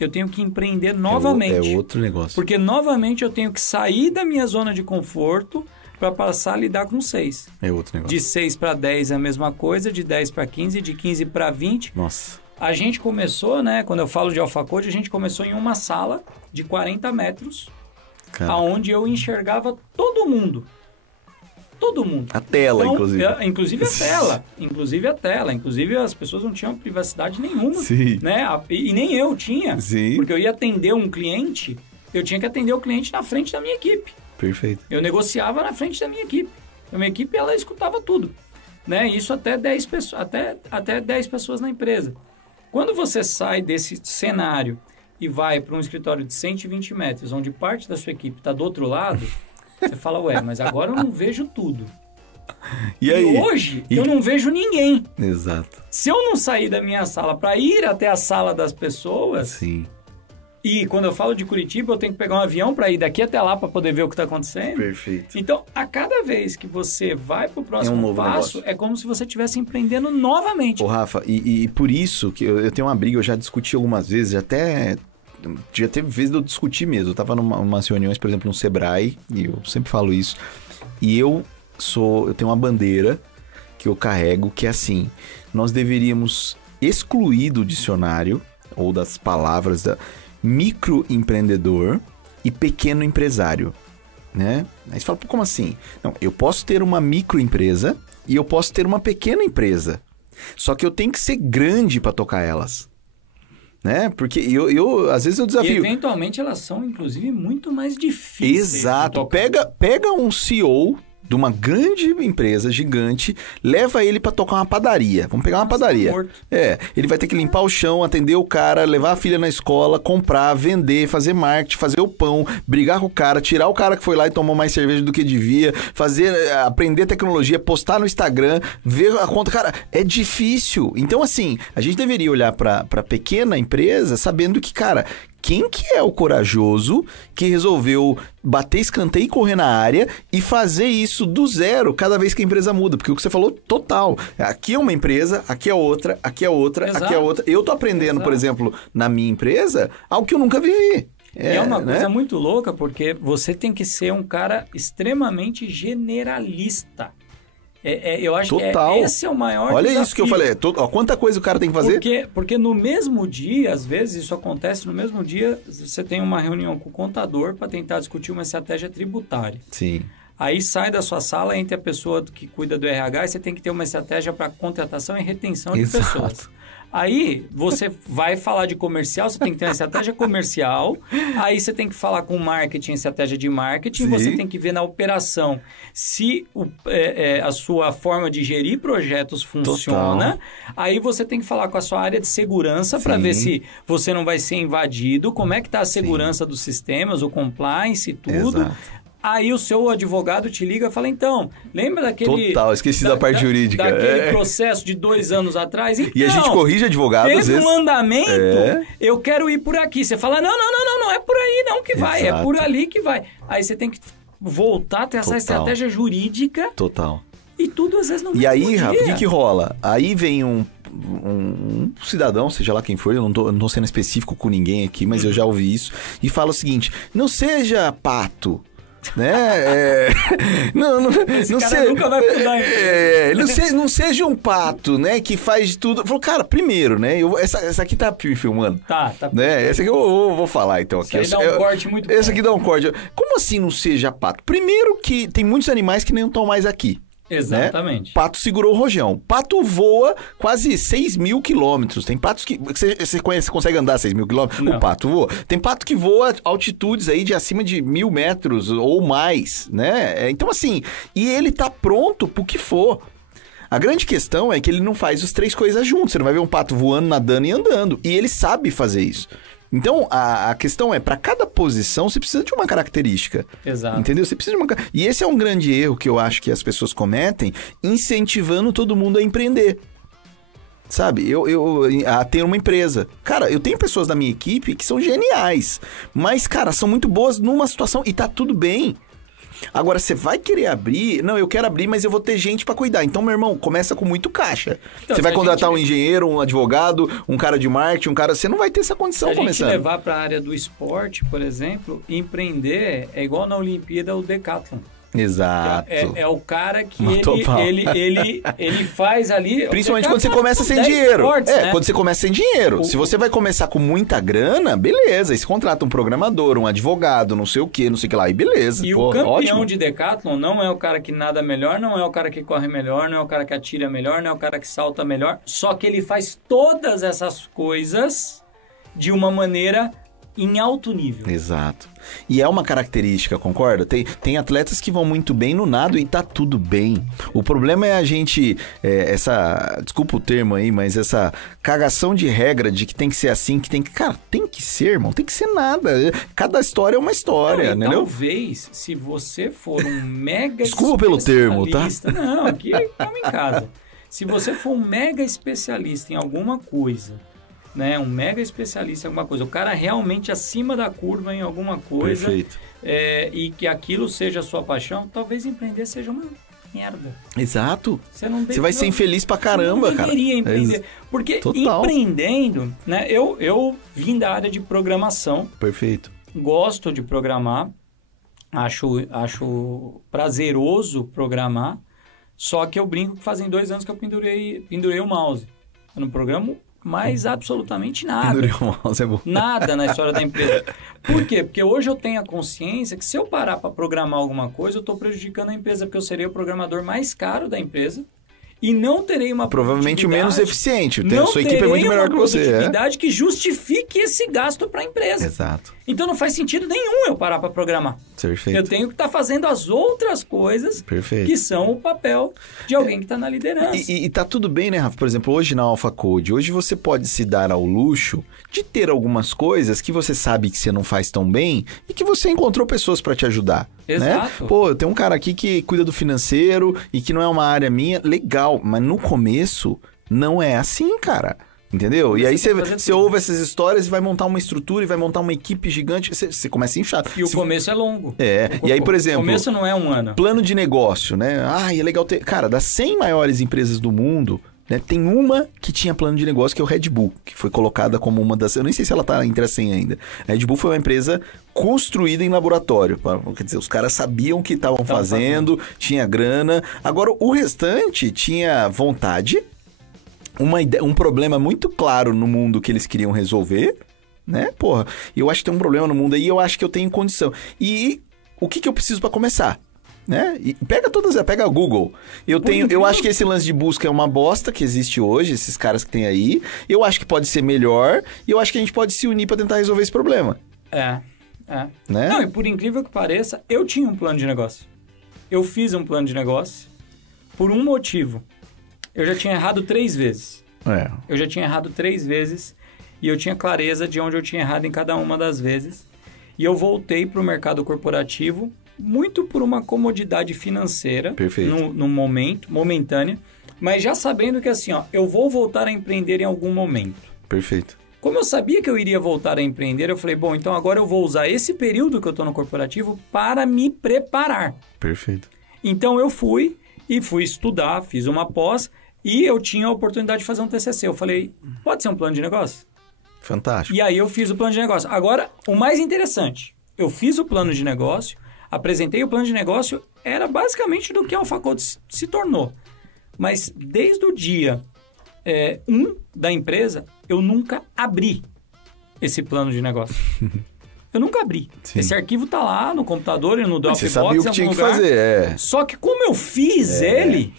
eu tenho que empreender novamente. É outro negócio. Porque novamente eu tenho que sair da minha zona de conforto para passar a lidar com 6. É outro negócio. De 6 para 10 é a mesma coisa, de 10 para 15, de 15 para 20. Nossa. A gente começou, né? Quando eu falo de AlphaCode, a gente começou em uma sala de 40 metros, onde eu enxergava todo mundo. todo mundo. A tela, então, inclusive. Inclusive a tela. Inclusive as pessoas não tinham privacidade nenhuma. Sim. Né? E nem eu tinha. Sim. Porque eu ia atender um cliente, eu tinha que atender o cliente na frente da minha equipe. Perfeito. Eu negociava na frente da minha equipe. A minha equipe, ela escutava tudo. Né? Isso até 10 pessoas, até 10 pessoas na empresa. Quando você sai desse cenário e vai para um escritório de 120 metros, onde parte da sua equipe está do outro lado, você fala, ué, mas agora eu não vejo tudo. E aí? Hoje, eu não vejo ninguém. Exato. Se eu não sair da minha sala para ir até a sala das pessoas... Sim. E quando eu falo de Curitiba, eu tenho que pegar um avião para ir daqui até lá para poder ver o que está acontecendo. Perfeito. Então, a cada vez que você vai para o próximo novo passo, negócio. é como se você estivesse empreendendo novamente. Ô, Rafa, e por isso que eu tenho uma briga, eu já discuti algumas vezes, já teve vezes de eu discutir mesmo. Eu tava umas reuniões, por exemplo, no Sebrae, e eu sempre falo isso, e eu tenho uma bandeira que eu carrego, que é assim, nós deveríamos excluir do dicionário, ou das palavras microempreendedor e pequeno empresário, né? Aí você fala, pô, como assim? Não, eu posso ter uma microempresa e eu posso ter uma pequena empresa. Só que eu tenho que ser grande para tocar elas, né? Porque às vezes eu desafio... E eventualmente elas são, inclusive, muito mais difíceis. Exato. Pega um CEO de uma grande empresa gigante, leva ele para tocar uma padaria. Vamos pegar uma padaria. Ele vai ter que limpar o chão, atender o cara, levar a filha na escola, comprar, vender, fazer marketing, fazer o pão, brigar com o cara, tirar o cara que foi lá e tomou mais cerveja do que devia, aprender tecnologia, postar no Instagram, ver a conta. Cara, é difícil. Então, assim, a gente deveria olhar para pequena empresa sabendo que, cara, quem que é o corajoso que resolveu bater escanteio e correr na área e fazer isso do zero cada vez que a empresa muda? Porque o que você falou, total. Aqui é uma empresa, aqui é outra, aqui é outra, Exato. aqui é outra. Eu tô aprendendo, por exemplo, na minha empresa, algo que eu nunca vivi. É uma coisa muito louca, porque você tem que ser um cara extremamente generalista. Eu acho total. Que esse é o maior Olha desafio. isso que eu falei. Quanta coisa o cara tem que fazer? Porque no mesmo dia, às vezes isso acontece, no mesmo dia você tem uma reunião com o contador para tentar discutir uma estratégia tributária. Sim. Aí sai da sua sala, entre a pessoa que cuida do RH e você tem que ter uma estratégia para contratação e retenção de pessoas. Aí você vai falar de comercial, você tem que ter uma estratégia comercial, aí você tem que falar com marketing, estratégia de marketing, Sim. Você tem que ver na operação se a sua forma de gerir projetos funciona, aí você tem que falar com a sua área de segurança para ver se você não vai ser invadido, como é que está a segurança dos sistemas, o compliance e tudo. Exato. Aí o seu advogado te liga e fala, então, lembra daquele... Total, esqueci da parte jurídica. Daquele processo de 2 anos atrás? Então, e a gente corrige advogado, às vezes. Teve um andamento, eu quero ir por aqui. Você fala, não é por aí não que vai, é por ali que vai. Aí você tem que voltar a ter essa estratégia jurídica. Total. E tudo às vezes não E aí, Rafa, o que rola? Aí vem um cidadão, seja lá quem for, eu não tô sendo específico com ninguém aqui, mas eu já ouvi isso, e fala o seguinte, não seja pato, né? Esse cara nunca vai mudar. Não seja um pato, né? Que faz de tudo. Falou, cara, primeiro, né? Essa aqui tá me filmando. Tá. Né? Essa aqui eu vou falar então aqui. Isso aí dá um corte muito Essa aqui dá um corte. Como assim não seja pato? Primeiro que tem muitos animais que nem estão mais aqui. Exatamente. Né? Pato segurou o rojão. Pato voa quase 6 mil quilômetros. Tem patos que... Você consegue andar 6 mil quilômetros? Não. O pato voa. Tem pato que voa altitudes aí de acima de 1.000 metros ou mais, né? Então, assim... E ele tá pronto pro que for. A grande questão é que ele não faz as 3 coisas juntos. Você não vai ver um pato voando, nadando e andando. E ele sabe fazer isso. Então, a questão é, para cada posição, você precisa de uma característica. Exato. Entendeu? Você precisa de uma... E esse é um grande erro que eu acho que as pessoas cometem, incentivando todo mundo a empreender. Sabe? A ter uma empresa. Cara, eu tenho pessoas da minha equipe que são geniais, mas, cara, são muito boas numa situação e tá tudo bem. Agora, você vai querer abrir... Não, eu quero abrir, mas eu vou ter gente pra cuidar. Então, meu irmão, começa com muito caixa. Então, você vai contratar um engenheiro, um advogado, um cara de marketing, Você não vai ter essa condição começando. Se a gente levar pra área do esporte, por exemplo, empreender é igual na Olimpíada o decathlon. Exato. É o cara que Total. ele faz ali... Principalmente quando você começa sem dinheiro. Quando você começa sem dinheiro. Se você vai começar com muita grana, beleza. Aí você contrata um programador, um advogado, não sei o que lá. E beleza. E o campeão de decathlon não é o cara que nada melhor, não é o cara que corre melhor, não é o cara que atira melhor, não é o cara que salta melhor. Só que ele faz todas essas coisas de uma maneira em alto nível. Exato. E é uma característica, concorda? Tem atletas que vão muito bem no nado e tá tudo bem. O problema é a gente, desculpa o termo aí, mas essa cagação de regra de que tem que ser assim, que tem que... Cara, tem que ser, irmão, tem que ser nada. Cada história é uma história, né? Talvez, se você for um mega Desculpa pelo termo, tá? Não, aqui estamos em casa. Se você for um mega especialista em alguma coisa, né, um mega especialista em alguma coisa, o cara realmente acima da curva em alguma coisa, perfeito. E que aquilo seja a sua paixão, talvez empreender seja uma merda. Exato. Você vai ser infeliz pra caramba, cara. Você não deveria empreender. Porque empreendendo, né, eu vim da área de programação. Perfeito. Gosto de programar, acho prazeroso programar, só que eu brinco que fazem 2 anos que eu pendurei o mouse. Eu não programo mais absolutamente nada. Nada na história da empresa. Por quê? Porque hoje eu tenho a consciência que se eu parar para programar alguma coisa, eu estou prejudicando a empresa, porque eu serei o programador mais caro da empresa e não terei uma provavelmente o menos eficiente. A sua equipe é muito melhor que você. Não terei uma produtividade que justifique esse gasto para a empresa. Exato. Então não faz sentido nenhum eu parar para programar. Perfeito. Eu tenho que estar fazendo as outras coisas que são o papel de alguém que está na liderança. E tá tudo bem, né, Rafa? Por exemplo, hoje na Alpha Code, hoje você pode se dar ao luxo de ter algumas coisas que você sabe que você não faz tão bem e que você encontrou pessoas para te ajudar. Exato. Né? Pô, eu tenho um cara aqui que cuida do financeiro e que não é uma área minha, legal, mas no começo não é assim, cara. Entendeu? E aí você ouve essas histórias e vai montar uma estrutura e vai montar uma equipe gigante, você começa a inchar. E o começo é longo. E aí, por exemplo... O começo não é um ano. Plano de negócio, né? É legal ter... Cara, das 100 maiores empresas do mundo, né, tem uma que tinha plano de negócio, que é o Red Bull, que foi colocada como uma das... Eu nem sei se ela tá entre as 100 ainda. A Red Bull foi uma empresa construída em laboratório. Quer dizer, os caras sabiam o que estavam fazendo, tinha grana. Agora, o restante tinha vontade... um problema muito claro no mundo que eles queriam resolver, né? Porra, eu acho que tem um problema no mundo aí, eu acho que eu tenho condição. E o que eu preciso para começar? Né? E pega o Google. Eu acho que esse lance de busca é uma bosta que existe hoje, esses caras que tem aí. Eu acho que pode ser melhor e eu acho que a gente pode se unir para tentar resolver esse problema. Né? Não, e por incrível que pareça, eu tinha um plano de negócio. Eu fiz um plano de negócio por um motivo. Eu já tinha errado 3 vezes. Eu já tinha errado 3 vezes e eu tinha clareza de onde eu tinha errado em cada uma das vezes. E eu voltei para o mercado corporativo muito por uma comodidade financeira. Perfeito. No momento, momentânea, mas já sabendo que assim, eu vou voltar a empreender em algum momento. Perfeito. Como eu sabia que eu iria voltar a empreender, eu falei, bom, então agora eu vou usar esse período que eu estou no corporativo para me preparar. Perfeito. Então eu fui estudar, fiz uma pós e eu tinha a oportunidade de fazer um TCC. Eu falei, pode ser um plano de negócio? Fantástico. E aí eu fiz o plano de negócio. Agora, o mais interessante, eu fiz o plano de negócio, apresentei o plano de negócio, era basicamente do que a Alpha Code se tornou. Mas desde o dia 1 da empresa, eu nunca abri esse plano de negócio. Eu nunca abri. Sim. Esse arquivo tá lá no computador e no Dropbox. Você sabia o que tinha que fazer, Só que como eu fiz ele...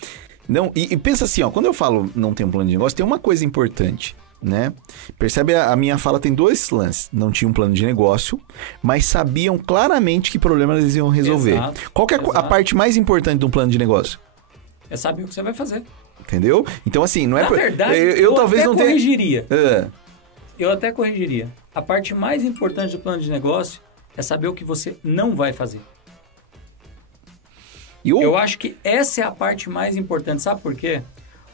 Não, e pensa assim, quando eu falo não tem um plano de negócio, tem uma coisa importante, né? Percebe, a minha fala tem 2 lances. Não tinha um plano de negócio, mas sabiam claramente que problema eles iam resolver. Qual que é a parte mais importante de um plano de negócio? É saber o que você vai fazer. Entendeu? Então, assim, não é... Na verdade, eu talvez não tenha... corrigiria. Eu até corrigiria. A parte mais importante do plano de negócio é saber o que você não vai fazer. Eu acho que essa é a parte mais importante. Sabe por quê?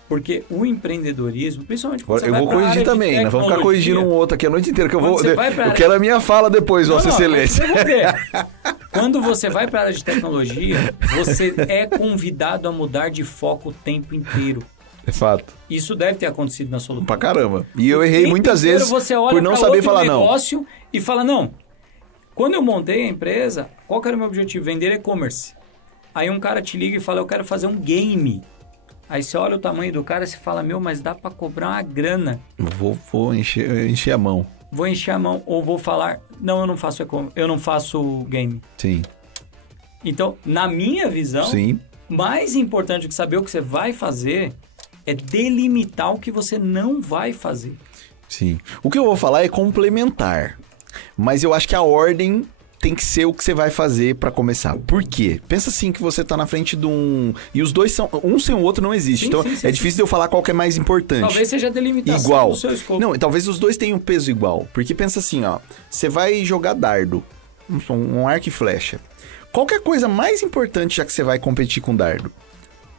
Porque o empreendedorismo, principalmente quando você vai vou corrigir também, nós vamos ficar corrigindo um outro aqui a noite inteira, que eu quero a minha fala depois, Vossa Excelência. Eu vou ver. Quando você vai para a área de tecnologia, você é convidado a mudar de foco o tempo inteiro. É fato. Isso deve ter acontecido na sua luta. Pra caramba. E eu errei muitas vezes por não saber falar não. Negócio e fala não. Quando eu montei a empresa, qual que era o meu objetivo? Vender e-commerce. Aí um cara te liga e fala, eu quero fazer um game. Aí você olha o tamanho do cara e você fala, mas dá pra cobrar uma grana. Vou encher a mão. Vou encher a mão ou vou falar, não, eu não faço game. Sim. Então, na minha visão, Sim. mais importante do que saber o que você vai fazer é delimitar o que você não vai fazer. Sim. O que eu vou falar é complementar. Mas eu acho que a ordem tem que ser o que você vai fazer pra começar. Por quê? Pensa assim que você tá na frente de um... E os dois são... Um sem o outro não existe. Então, é difícil de eu falar qual que é mais importante. Talvez seja a delimitação igual. do seu escopo. Não, talvez os dois tenham peso igual. Porque pensa assim, ó. Você vai jogar dardo. Um arco e flecha. Qual que é a coisa mais importante já que você vai competir com dardo?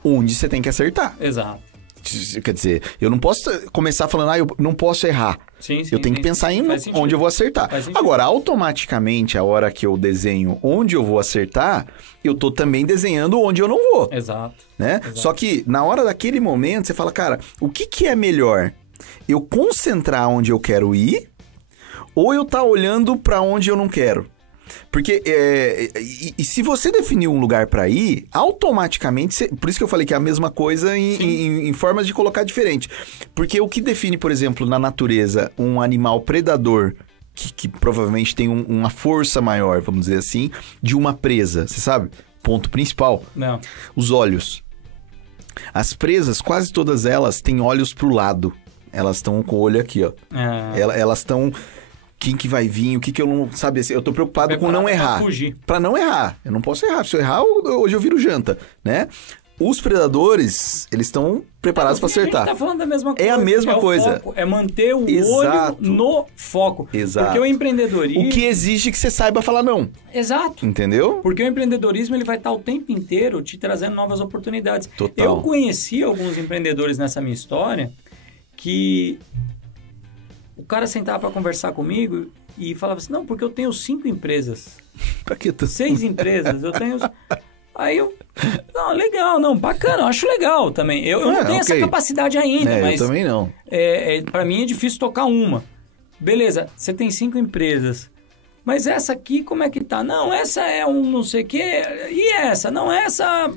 Onde você tem que acertar. Exato. Quer dizer, eu não posso começar falando, eu não posso errar. Sim, eu tenho que pensar em onde eu vou acertar. Agora, automaticamente, a hora que eu desenho onde eu vou acertar, eu tô também desenhando onde eu não vou. Exato. Né? Exato. Só que, na hora daquele momento, você fala, cara, o que é melhor? Eu concentrar onde eu quero ir ou eu tá olhando pra onde eu não quero? Porque, e se você definir um lugar para ir, automaticamente, por isso que eu falei que é a mesma coisa em formas de colocar diferente. Porque o que define, por exemplo, na natureza, um animal predador, que provavelmente tem uma força maior, vamos dizer assim, de uma presa, você sabe? Ponto principal. Não. Os olhos. As presas, quase todas elas, têm olhos pro lado. Elas estão com o olho aqui, ó. Elas estão... Quem que vai vir, o que eu não... Sabe, eu tô preocupado com não errar. Pra não errar. Eu não posso errar. Se eu errar, hoje eu viro janta, né? Os predadores, eles estão preparados pra acertar. A gente tá falando da mesma coisa. É a mesma coisa. Foco, é manter o olho no foco. Exato. Porque o empreendedorismo... O que exige que você saiba falar não. Exato. Entendeu? Porque o empreendedorismo, ele vai estar o tempo inteiro te trazendo novas oportunidades. Total. Eu conheci alguns empreendedores nessa minha história que... O cara sentava para conversar comigo e falava assim, não, porque eu tenho 5 empresas. Pra que 6 empresas, eu tenho... Aí eu... Não, legal, não, bacana, eu acho legal também. Eu não tenho essa capacidade ainda, mas... Eu também não. Para mim é difícil tocar uma. Beleza, você tem 5 empresas. Mas essa aqui, como é que tá? Não, essa é um não sei o quê. E essa? Não, essa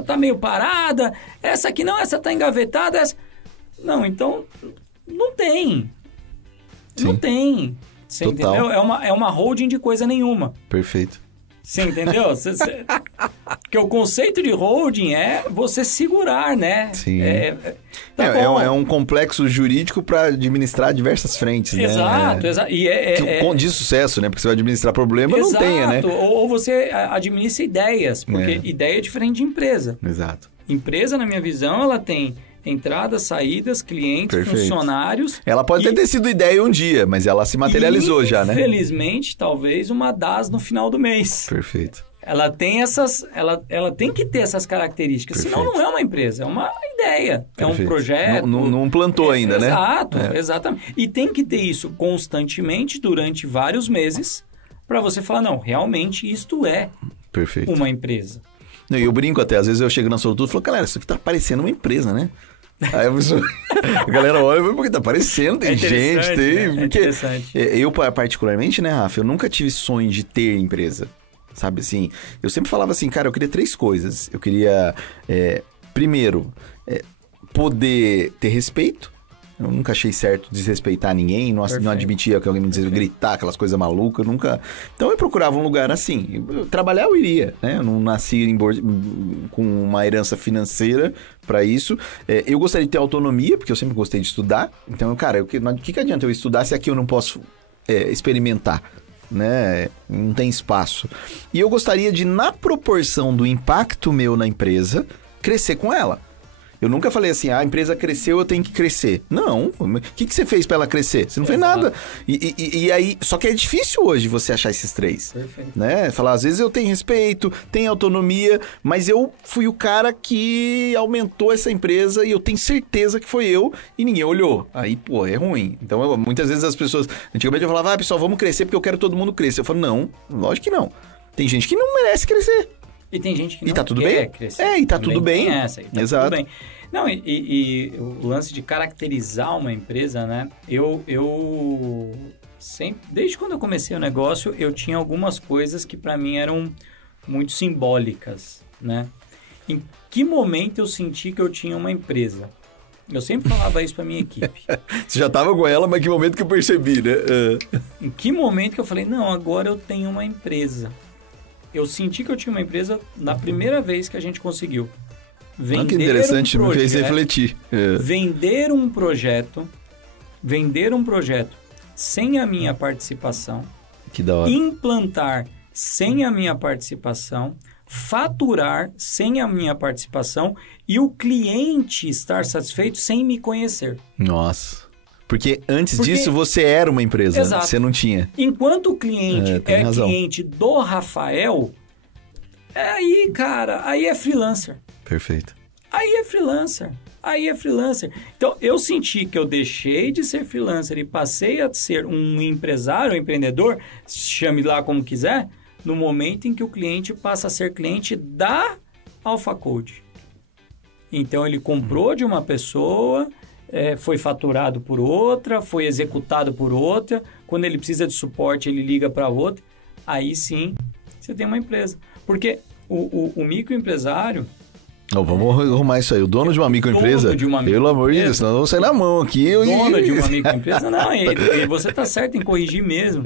tá meio parada. Essa aqui não, essa tá engavetada. Essa... Não, então, não tem. Sim. Não tem. Você Total. entendeu? É uma holding de coisa nenhuma. Perfeito. Você entendeu? Porque o conceito de holding é você segurar, né? Sim. Tá um complexo jurídico para administrar diversas frentes, né? Exato. E de sucesso, né? Porque você vai administrar problema, não tenha, né? Ou você administra ideias, porque ideia é diferente de empresa. Exato. Empresa, na minha visão, ela tem... entradas, saídas, clientes, funcionários... Ela pode até ter sido ideia um dia, mas ela se materializou já, né? Infelizmente, talvez uma DAS no final do mês. Perfeito. Ela tem ela tem que ter essas características, senão não é uma empresa, é uma ideia, é um projeto. Não plantou ainda, né? Exato, exatamente. E tem que ter isso constantemente durante vários meses para você falar, não, realmente isto é uma empresa. E eu brinco até, às vezes eu chego na Solutudo e falo, galera, isso aqui tá parecendo uma empresa, né? Aí a galera olha, porque tá parecendo, tem gente, tem... Né? Porque eu, particularmente, né, Rafa, eu nunca tive sonho de ter empresa, sabe assim? Eu sempre falava assim, cara, eu queria 3 coisas. Eu queria, primeiro, poder ter respeito. Eu nunca achei certo desrespeitar ninguém, não admitia que alguém me dizia gritar, aquelas coisas malucas, nunca... Então eu procurava um lugar assim. Trabalhar eu iria, né? Eu não nasci com uma herança financeira para isso. Eu gostaria de ter autonomia, porque eu sempre gostei de estudar. Então, cara, o que adianta eu estudar se aqui eu não posso experimentar? Né? Não tem espaço. E eu gostaria de, na proporção do impacto meu na empresa, crescer com ela. Eu nunca falei assim, a empresa cresceu, eu tenho que crescer. Não. O que você fez pra ela crescer? Você não fez nada. E aí, só que é difícil hoje você achar esses 3. Perfeito. Né? Falar, às vezes eu tenho respeito, tenho autonomia, mas eu fui o cara que aumentou essa empresa e eu tenho certeza que foi eu e ninguém olhou. Aí, pô, é ruim. Então, muitas vezes as pessoas... Antigamente eu falava, pessoal, vamos crescer porque eu quero todo mundo crescer. Eu falo, não, lógico que não. Tem gente que não merece crescer. E tem gente que não tá tudo quer bem? crescer. E tá tudo bem. Tem essa, tá Exato. Tudo bem. Não, e o lance de caracterizar uma empresa, né? Eu sempre, desde quando eu comecei o negócio, eu tinha algumas coisas que para mim eram muito simbólicas. né? Em que momento eu senti que eu tinha uma empresa? Eu sempre falava isso para minha equipe. Você já estava com ela, mas que momento que eu percebi, né? Em que momento que eu falei, não, agora eu tenho uma empresa. Eu senti que eu tinha uma empresa na primeira vez que a gente conseguiu. Vender que interessante, me fez refletir. Vender um projeto sem a minha participação. Que da hora. Implantar sem a minha participação, faturar sem a minha participação e o cliente estar satisfeito sem me conhecer. Nossa. Porque antes disso você era uma empresa, exato. Você não tinha. Enquanto o cliente cliente do Rafael, aí, cara, aí é freelancer. Perfeito. Aí é freelancer. Então, eu senti que eu deixei de ser freelancer e passei a ser um empresário, um empreendedor, chame lá como quiser, no momento em que o cliente passa a ser cliente da AlphaCode. Então, ele comprou de uma pessoa, foi faturado por outra, foi executado por outra. Quando ele precisa de suporte, ele liga para outra. Aí sim, você tem uma empresa. Porque o microempresário... Não, vamos arrumar isso aí. O dono de uma microempresa, pelo amor de Deus, senão vamos sair na mão aqui. Dono de uma microempresa, não, e você tá certo em corrigir mesmo.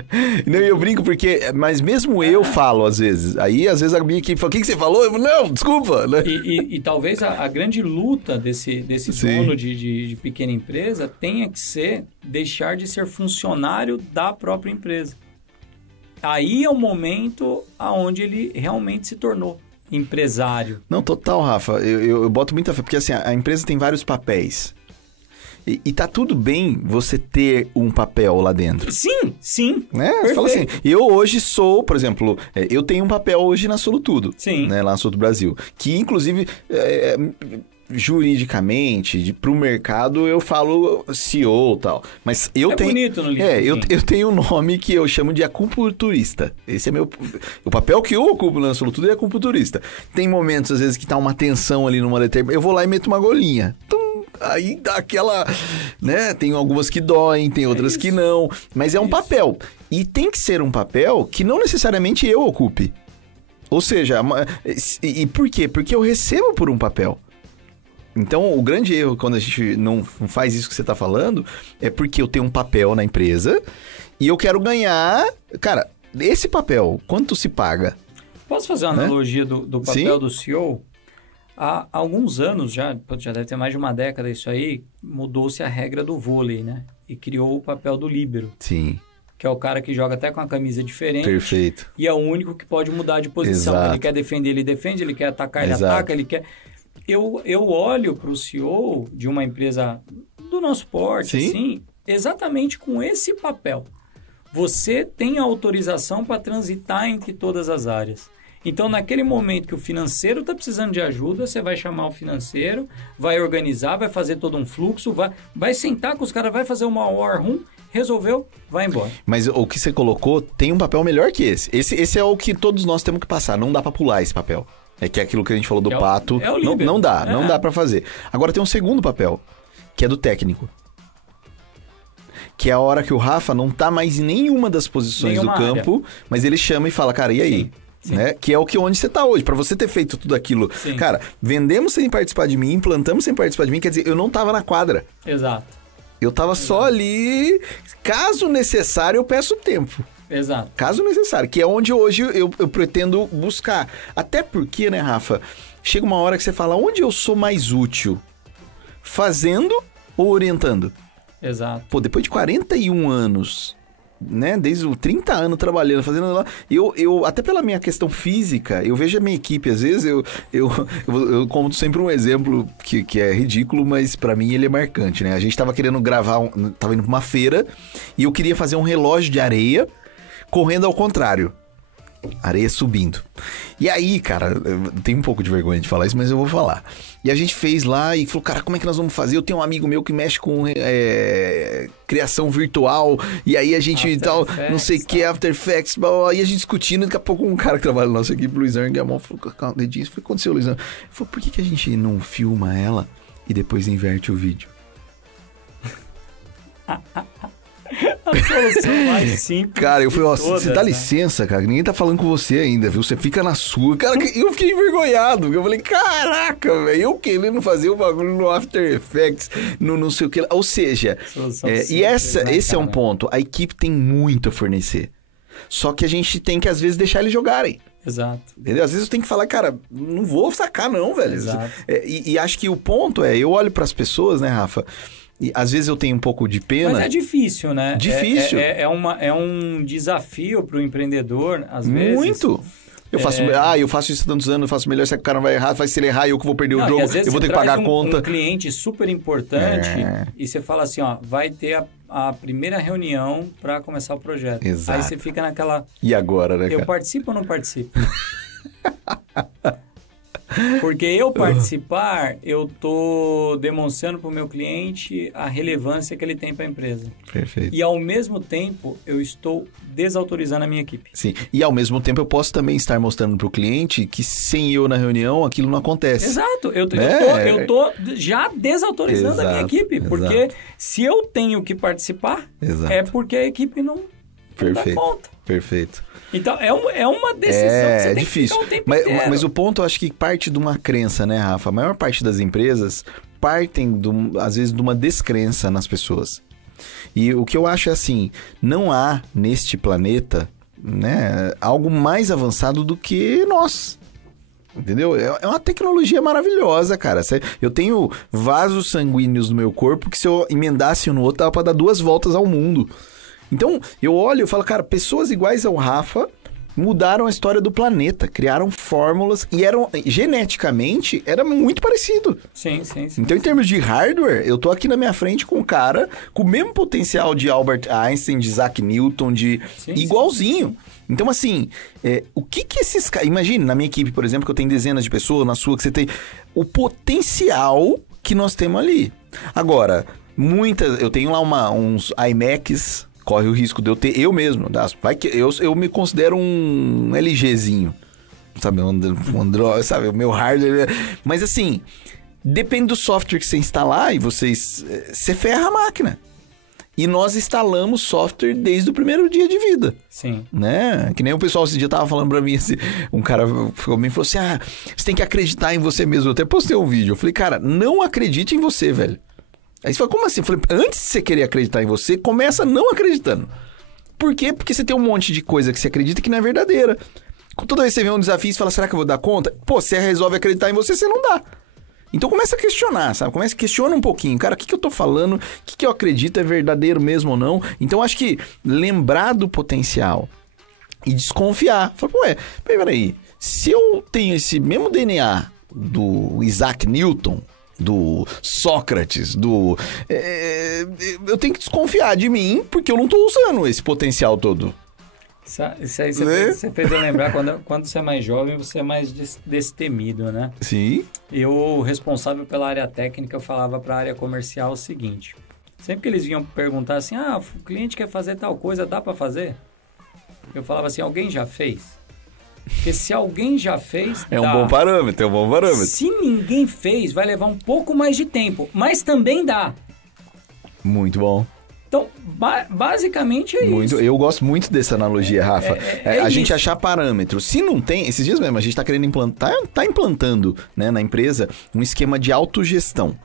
Não, eu brinco porque, mas mesmo eu falo às vezes. Aí, às vezes, a minha equipe fala, o que você falou? Eu falo, não, desculpa. E talvez a grande luta desse dono de pequena empresa tenha que ser deixar de ser funcionário da própria empresa. Aí é o momento onde ele realmente se tornou empresário. Não, total, Rafa. Eu boto muita fé, porque assim, a empresa tem vários papéis. E tá tudo bem você ter um papel lá dentro. Sim. Né? Você fala assim, eu hoje sou, por exemplo, eu tenho um papel hoje na Solutudo. Sim. Né, lá na Solutudo Brasil. Que, inclusive, juridicamente, pro mercado, eu falo CEO e tal. Mas eu tenho... bonito no livro. Eu tenho um nome que eu chamo de acupunturista. Esse é o papel que eu ocupo na Solutudo é acupunturista. Tem momentos, às vezes, que tá uma tensão ali numa determinada... Eu vou lá e meto uma golinha. Aí dá aquela, né? Tem algumas que doem, tem outras que não. Mas é um papel. E tem que ser um papel que não necessariamente eu ocupe. Ou seja, e por quê? Porque eu recebo por um papel. Então, o grande erro quando a gente não faz isso que você está falando é porque eu tenho um papel na empresa e eu quero ganhar... Cara, esse papel, quanto se paga? Posso fazer uma analogia do papel do CEO? Há alguns anos, já deve ter mais de uma década isso aí, mudou-se a regra do vôlei, né? E criou o papel do líbero. Sim. Que é o cara que joga até com a camisa diferente. Perfeito. E é o único que pode mudar de posição. Exato. Ele quer defender, ele defende. Ele quer atacar, ele Exato. ataca. Ele quer... Eu olho para o CEO de uma empresa do nosso porte, assim, exatamente com esse papel. Você tem autorização para transitar entre todas as áreas. Então, naquele momento que o financeiro está precisando de ajuda, você vai chamar o financeiro, vai organizar, vai fazer todo um fluxo, vai sentar com os caras, vai fazer uma war room, resolveu, vai embora. Mas o que você colocou tem um papel melhor que esse. Esse é o que todos nós temos que passar. Não dá para pular esse papel. É que é aquilo que a gente falou do pato. Não dá para fazer. Agora tem um segundo papel, que é do técnico. Que é a hora que o Rafa não tá mais em nenhuma das posições do campo, área. Mas ele chama e fala, cara, e aí? Sim. Né? Que é onde você tá hoje. Pra você ter feito tudo aquilo. Sim. Cara, vendemos sem participar de mim, implantamos sem participar de mim, quer dizer, eu não tava na quadra. Exato. Eu tava só ali, caso necessário, eu peço tempo. Exato. Caso necessário, que é onde hoje eu pretendo buscar. Até porque, né, Rafa, chega uma hora que você fala, onde eu sou mais útil? Fazendo ou orientando? Exato. Pô, depois de 41 anos, né, desde os 30 anos trabalhando, fazendo lá, eu até pela minha questão física, eu vejo a minha equipe, às vezes eu conto sempre um exemplo que é ridículo, mas pra mim ele é marcante, né? A gente tava querendo gravar, tava indo pra uma feira e eu queria fazer um relógio de areia correndo ao contrário. Areia subindo. E aí, cara, eu tenho um pouco de vergonha de falar isso, mas eu vou falar. E a gente fez lá e falou, cara, como é que nós vamos fazer? Eu tenho um amigo meu que mexe com criação virtual, e aí a gente e tal, não sei o que, After Effects, e a gente discutindo, daqui a pouco um cara que trabalha na nossa equipe, Luizão Guilherme, falou, o que aconteceu, Luizão? Ele falou, por que a gente não filma ela e depois inverte o vídeo? A solução mais simples. Cara, eu falei, ó, todas, você dá né? licença, cara, ninguém tá falando com você ainda, viu? Você fica na sua. Cara, eu fiquei envergonhado, porque eu falei, caraca, velho, eu querendo fazer o bagulho no After Effects, no não sei o que. Ou seja, Solução e simples, né, esse é um cara? ponto. A equipe tem muito a fornecer. Só que a gente tem que, às vezes, deixar eles jogarem. Exato. Entendeu? Às vezes eu tenho que falar, cara, não vou sacar não, velho. Exato. E acho que o ponto eu olho pras pessoas, né, Rafa? E às vezes eu tenho um pouco de pena. Mas é difícil, né? Difícil. É um desafio para o empreendedor, às vezes. Muito. Eu faço isso há tantos anos, eu faço melhor, se o cara vai errar, se ele errar, eu que vou perder o Não, e jogo, às vezes eu vou você ter que pagar traz a conta. um cliente super importante e você fala assim, ó, vai ter a primeira reunião para começar o projeto. Exato. Aí você fica naquela... E agora, né, Eu cara? participo ou não participo? Porque eu participar, eu tô demonstrando para o meu cliente a relevância que ele tem para a empresa. Perfeito. E ao mesmo tempo, eu estou desautorizando a minha equipe. Sim. E ao mesmo tempo eu posso também estar mostrando pro cliente que sem eu na reunião aquilo não acontece. Exato. Eu tô já desautorizando a minha Exato, equipe. Porque exato. se eu tenho que participar, Exato. é porque a equipe não dá Perfeito. conta. Perfeito. Então, é uma decisão que você tem difícil. que ficar o tempo inteiro. Mas o ponto, eu acho que parte de uma crença, né, Rafa? A maior parte das empresas partem, às vezes, de uma descrença nas pessoas. E o que eu acho é assim, não há neste planeta, né, algo mais avançado do que nós. Entendeu? É uma tecnologia maravilhosa, cara. Eu tenho vasos sanguíneos no meu corpo que se eu emendasse um no outro, dava pra dar 2 voltas ao mundo. Então, eu olho e falo, cara, pessoas iguais ao Rafa mudaram a história do planeta, criaram fórmulas e geneticamente, era muito parecido. Sim. Então, em termos de hardware, eu tô aqui na minha frente com um cara com o mesmo potencial de Albert Einstein, de Isaac Newton, igualzinho. Então, assim, o que esses caras... Imagine, na minha equipe, por exemplo, que eu tenho dezenas de pessoas, na sua que você tem... O potencial que nós temos ali. Agora, eu tenho lá uns iMacs... Corre o risco de eu ter eu mesmo. Vai que eu me considero um LGzinho. Sabe? Um Android, sabe? O meu hardware. Mas assim, depende do software que você instalar e você ferra a máquina. E nós instalamos software desde o primeiro dia de vida. Sim. Né? Que nem o pessoal esse dia tava falando pra mim, assim, um cara ficou me falou assim, você tem que acreditar em você mesmo. Eu até postei um vídeo. Eu falei, cara, não acredite em você, velho. Aí você fala, como assim? Eu falei, antes de você querer acreditar em você, começa não acreditando. Por quê? Porque você tem um monte de coisa que você acredita que não é verdadeira. Toda vez que você vê um desafio e fala, será que eu vou dar conta? Pô, você resolve acreditar em você, você não dá. Então começa a questionar, sabe? Questiona um pouquinho. Cara, o que eu tô falando? O que eu acredito é verdadeiro mesmo ou não? Então acho que lembrar do potencial e desconfiar. Fala, peraí, se eu tenho esse mesmo DNA do Isaac Newton, do Sócrates, eu tenho que desconfiar de mim porque eu não tô usando esse potencial todo. Isso aí você fez eu lembrar, quando você é mais jovem, você é mais destemido, né? Sim. Eu, responsável pela área técnica, eu falava para a área comercial o seguinte. Sempre que eles vinham perguntar assim, o cliente quer fazer tal coisa, dá para fazer? Eu falava assim, alguém já fez? Porque se alguém já fez, é um bom parâmetro. Se ninguém fez, vai levar um pouco mais de tempo, mas também dá. Muito bom. Então, basicamente é isso. Eu gosto muito dessa analogia, Rafa. A gente isso. achar parâmetros. Se não tem, esses dias mesmo, a gente tá querendo implantar, tá implantando, né, na empresa um esquema de autogestão.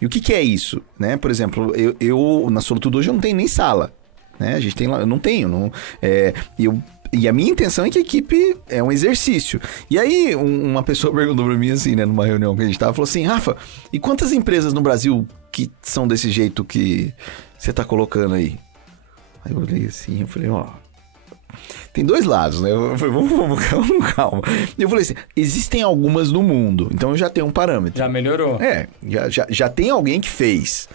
E o que é isso? Né? Por exemplo, eu na Solutudo hoje eu não tenho nem sala. Né? A gente tem lá, eu não tenho. E a minha intenção é que a equipe é um exercício. E aí, uma pessoa perguntou pra mim assim, né, numa reunião que a gente tava, falou assim, Rafa, e quantas empresas no Brasil que são desse jeito que você tá colocando aí? Aí eu olhei assim, eu falei, tem 2 lados, né? Eu falei, vamos calma. E eu falei assim, existem algumas no mundo, então eu já tenho um parâmetro. Já melhorou. Já tem alguém que fez.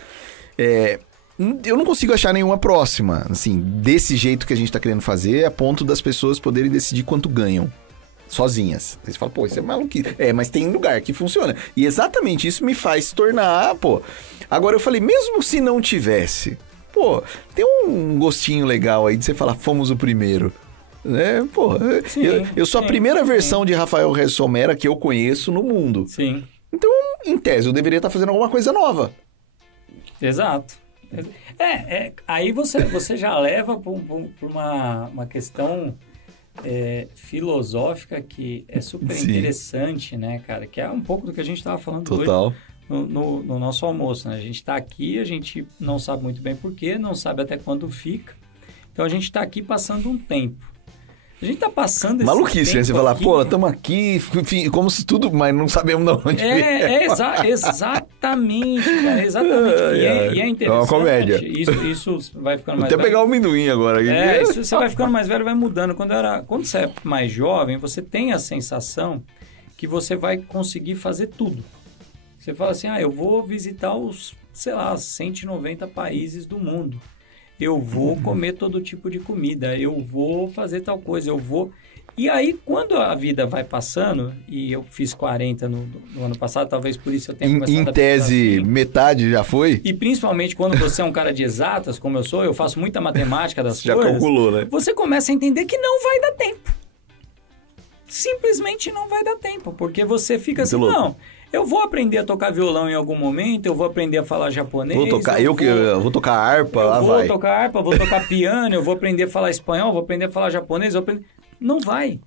Eu não consigo achar nenhuma próxima, assim, desse jeito que a gente tá querendo fazer, a ponto das pessoas poderem decidir quanto ganham, sozinhas. Aí você fala, isso é maluquice. Mas tem lugar que funciona. E exatamente isso me faz tornar, Agora eu falei, mesmo se não tivesse, tem um gostinho legal aí de você falar, fomos o primeiro. Né? Sim, eu sou a primeira versão de Rafael Ressomera que eu conheço no mundo. Sim. Então, em tese, eu deveria estar fazendo alguma coisa nova. Exato. Aí você já leva para uma questão filosófica que é super interessante, né, cara? Que é um pouco do que a gente estava falando Total. hoje no nosso almoço, né? A gente está aqui, a gente não sabe muito bem porquê, não sabe até quando fica. Então, a gente está aqui passando um tempo. A gente tá passando esse maluquice, né? Você falar, aqui, pô, estamos aqui, enfim, como se tudo, mas não sabemos de onde exatamente, cara, exatamente. E é interessante. É uma comédia. Isso vai ficando mais Vou até velho. pegar o amendoim agora. Isso você vai ficando mais velho, vai mudando. Quando você é mais jovem, você tem a sensação que você vai conseguir fazer tudo. Você fala assim, eu vou visitar os, 190 países do mundo. Eu vou comer todo tipo de comida, eu vou fazer tal coisa, eu vou... E aí, quando a vida vai passando, e eu fiz 40 no ano passado, talvez por isso eu tenha começado em tese, metade já foi? E principalmente quando você é um cara de exatas, como eu sou, eu faço muita matemática das coisas. Já calculou, né? Você começa a entender que não vai dar tempo. Simplesmente não vai dar tempo, porque você fica assim, não... Eu vou aprender a tocar violão em algum momento, eu vou aprender a falar japonês. Eu vou tocar harpa, lá vai. Eu vou tocar harpa, vou tocar piano, eu vou aprender a falar espanhol, vou aprender a falar japonês, Não vai.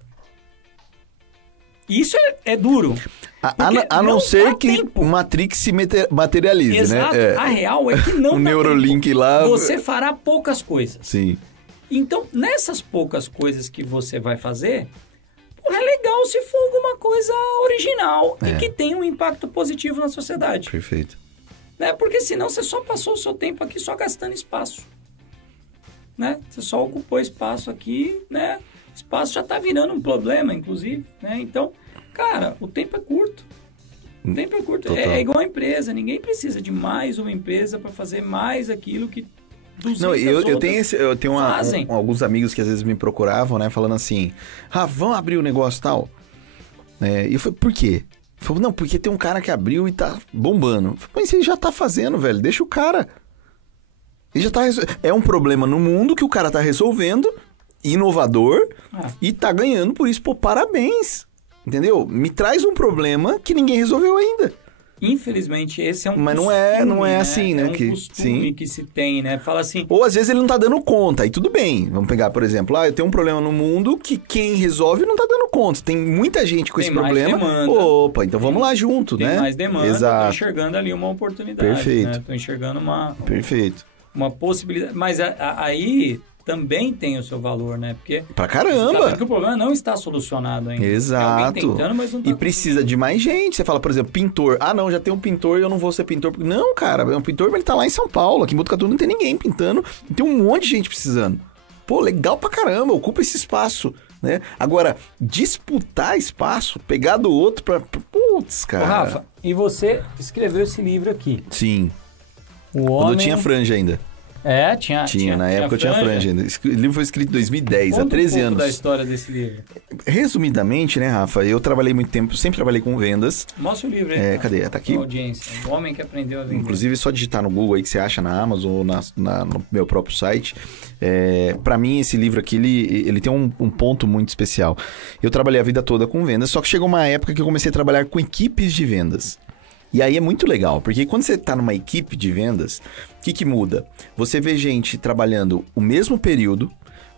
Isso é duro. A não ser que o Matrix se materialize, exato, né? A real é que não o Neuralink tempo. lá... Você fará poucas coisas. Sim. Então, nessas poucas coisas que você vai fazer... É legal se for alguma coisa original e que tenha um impacto positivo na sociedade. Perfeito. Né? Porque senão você só passou o seu tempo aqui só gastando espaço. Né? Você só ocupou espaço aqui, né? Espaço já está virando um problema, inclusive. Né? Então, cara, o tempo é curto. O tempo é curto. É igual a empresa. Ninguém precisa de mais uma empresa para fazer mais aquilo que... Não, eu tenho alguns amigos que às vezes me procuravam, né? Falando assim, vamos abrir o negócio tal. E eu falei, por quê? Falei, não, porque tem um cara que abriu e tá bombando. Eu falei, mas ele já tá fazendo, velho, deixa o cara. Ele já tá é um problema no mundo que o cara tá resolvendo, inovador, e tá ganhando por isso. Pô, parabéns, entendeu? Me traz um problema que ninguém resolveu ainda. Infelizmente, esse é um Mas costume, não é assim, né? É um costume que se tem, né? Fala assim... Ou às vezes ele não tá dando conta, aí tudo bem. Vamos pegar, por exemplo, eu tenho um problema no mundo que quem resolve não tá dando conta. Tem muita gente com esse problema. Opa, então vamos lá junto, né? Tem mais demanda, exato. Tô enxergando ali uma oportunidade. Perfeito. Né? Tô enxergando Perfeito. Uma possibilidade. Mas aí... também tem o seu valor, né? Porque pra caramba! Porque o problema não está solucionado ainda. Exato. Tem alguém tentando, mas não tá e precisa de mais gente. Você fala, por exemplo, pintor. Não, já tem um pintor e eu não vou ser pintor. Não, cara, um pintor, ele tá lá em São Paulo. Aqui em Botucatu não tem ninguém pintando. Tem um monte de gente precisando. Pô, legal pra caramba, ocupa esse espaço, né? Agora, disputar espaço, pegar do outro pra... Putz, cara. Ô, Rafa, e você escreveu esse livro aqui. Sim. Quando eu tinha franja ainda. Tinha. Na época eu tinha franja ainda. O livro foi escrito em 2010, há 13 anos. Da história desse livro. Resumidamente, né, Rafa? Eu trabalhei muito tempo, sempre trabalhei com vendas. Mostra o livro aí. Cadê? Tá aqui. Audiência. O homem que aprendeu a vender. Inclusive, só digitar no Google aí que você acha na Amazon ou no meu próprio site. Pra mim, esse livro aqui, ele tem um ponto muito especial. Eu trabalhei a vida toda com vendas, só que chegou uma época que eu comecei a trabalhar com equipes de vendas. E aí é muito legal, porque quando você está numa equipe de vendas, o que muda? Você vê gente trabalhando o mesmo período,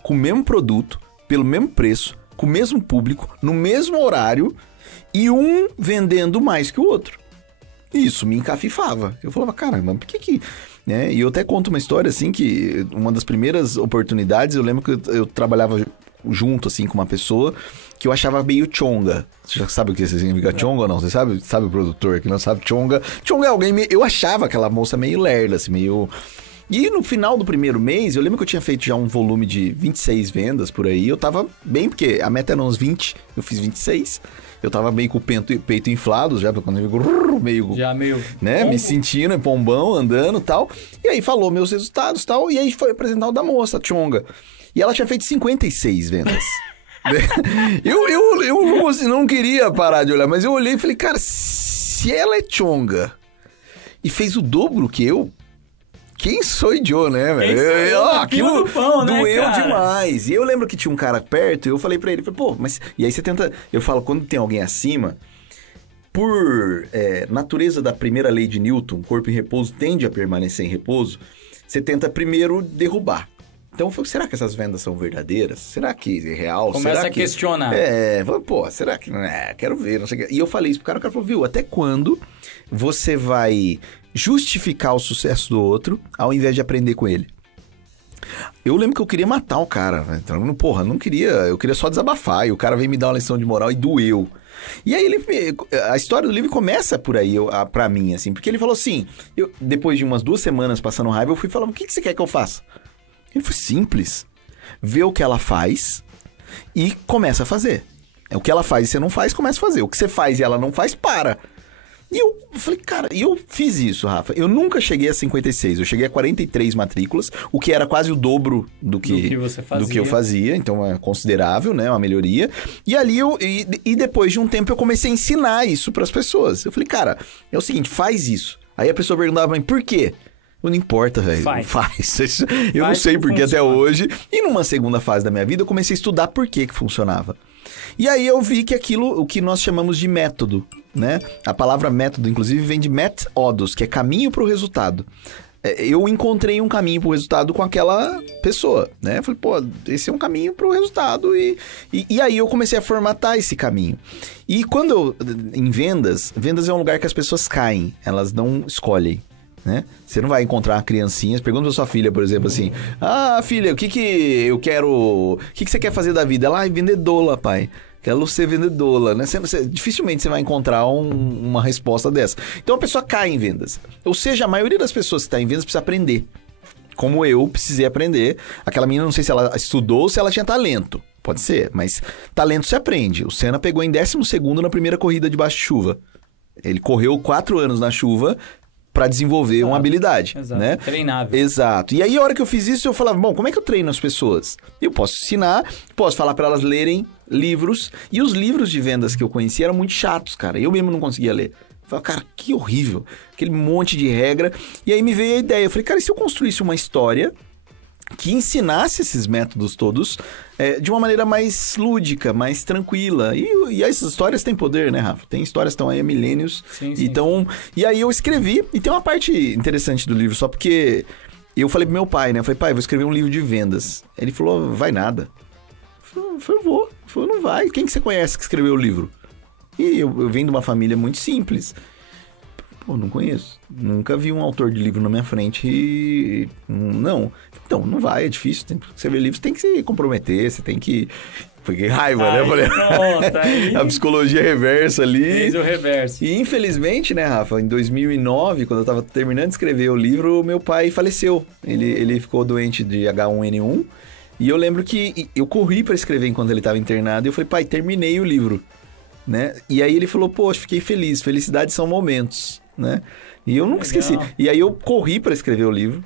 com o mesmo produto, pelo mesmo preço, com o mesmo público, no mesmo horário, e um vendendo mais que o outro. Isso me encafifava. Eu falava, caramba, por que... Né? E eu até conto uma história, assim, que uma das primeiras oportunidades, eu lembro que eu trabalhava junto, assim, com uma pessoa que eu achava meio chonga. Você já sabe o que significa chonga ou não? Você sabe o produtor que não sabe chonga? Chonga é alguém eu achava aquela moça meio lerda, assim, meio... E no final do primeiro mês, eu lembro que eu tinha feito já um volume de 26 vendas por aí. Eu tava bem, porque a meta era uns 20, eu fiz 26. Eu tava meio com o peito inflado já, quando eu meio... Já meio... Né? Me sentindo pombão, andando e tal. E aí falou meus resultados e tal. E aí foi apresentar o da moça, a chonga. E ela tinha feito 56 vendas. Eu não queria parar de olhar, mas eu olhei e falei, cara, se ela é chonga e fez o dobro que eu, quem sou eu, né, velho? Aquilo doeu, né, demais. E eu lembro que tinha um cara perto e eu falei pra ele, pô, mas... E aí você tenta... Eu falo, quando tem alguém acima, por natureza da primeira lei de Newton, corpo em repouso tende a permanecer em repouso, você tenta primeiro derrubar. Então, eu falei, será que essas vendas são verdadeiras? Será que é real? Começa será a questionar. Pô, será que... quero ver, não sei o que. E eu falei isso pro cara, o cara falou, viu, até quando você vai justificar o sucesso do outro ao invés de aprender com ele? Eu lembro que eu queria matar o cara, velho. Porra, não queria... Eu queria só desabafar. E o cara veio me dar uma lição de moral e doeu. E aí a história do livro começa por aí, pra mim, assim. Porque ele falou assim... depois de umas 2 semanas passando raiva, eu fui falar, o que você quer que eu faça? Ele foi simples. Vê o que ela faz e começa a fazer. O que ela faz e você não faz, começa a fazer. O que você faz e ela não faz, para. E eu falei, cara, e eu fiz isso, Rafa. Eu nunca cheguei a 56, eu cheguei a 43 matrículas, o que era quase o dobro do que eu fazia. Então é considerável, né? Uma melhoria. E ali e depois de um tempo eu comecei a ensinar isso para as pessoas. Eu falei, cara, é o seguinte, faz isso. Aí a pessoa perguntava, mas por quê? Não importa, velho. Faz. Eu não sei por que até hoje. E numa segunda fase da minha vida, eu comecei a estudar por que funcionava. E aí eu vi que aquilo, o que nós chamamos de método, né? A palavra método, inclusive, vem de métodos, que é caminho para o resultado. Eu encontrei um caminho para o resultado com aquela pessoa, né? Eu falei, pô, esse é um caminho para o resultado. E aí eu comecei a formatar esse caminho. E quando em vendas é um lugar que as pessoas caem, elas não escolhem. Né? Você não vai encontrar criancinhas. Pergunta pra sua filha, por exemplo, assim: ah, filha, o que eu quero... O que você quer fazer da vida? Ela, vendedola, pai. Quero ser vendedola, né? Dificilmente você vai encontrar uma resposta dessa. Então a pessoa cai em vendas. Ou seja, a maioria das pessoas que está em vendas precisa aprender. Como eu precisei aprender. Aquela menina, não sei se ela estudou ou se ela tinha talento. Pode ser, mas talento se aprende. O Senna pegou em 12º na primeira corrida debaixo de chuva. Ele correu 4 anos na chuva para desenvolver uma habilidade, né? Treinável. Exato. E aí, a hora que eu fiz isso, eu falava, bom, como é que eu treino as pessoas? Eu posso ensinar, posso falar para elas lerem livros. E os livros de vendas que eu conhecia eram muito chatos, cara. Eu mesmo não conseguia ler. Eu falava, cara, que horrível. Aquele monte de regra. E aí me veio a ideia. Eu falei, cara, e se eu construísse uma história que ensinasse esses métodos todos de uma maneira mais lúdica, mais tranquila. E essas histórias têm poder, né, Rafa? Tem histórias que estão aí há milênios. Sim. E aí eu escrevi, e tem uma parte interessante do livro, só porque eu falei pro meu pai, né? Eu falei, pai, vou escrever um livro de vendas. Ele falou, vai nada. Eu falei, vou. Ele falou, não vai. Quem que você conhece que escreveu o livro? E eu venho de uma família muito simples. Pô, não conheço. Nunca vi um autor de livro na minha frente e... Não. Então, não vai, é difícil. Tem que escrever livros, tem que se comprometer, você tem que... Fiquei raiva, né? Eu falei, pronto, aí... A psicologia reversa ali. Fez o reverso. E infelizmente, né, Rafa, em 2009, quando eu tava terminando de escrever o livro, meu pai faleceu. Ele ficou doente de H1N1. E eu lembro que eu corri pra escrever enquanto ele tava internado. E eu falei, pai, terminei o livro. Né? E aí ele falou, poxa, fiquei feliz. Felicidades são momentos, né? E eu nunca esqueci. E aí eu corri para escrever o livro.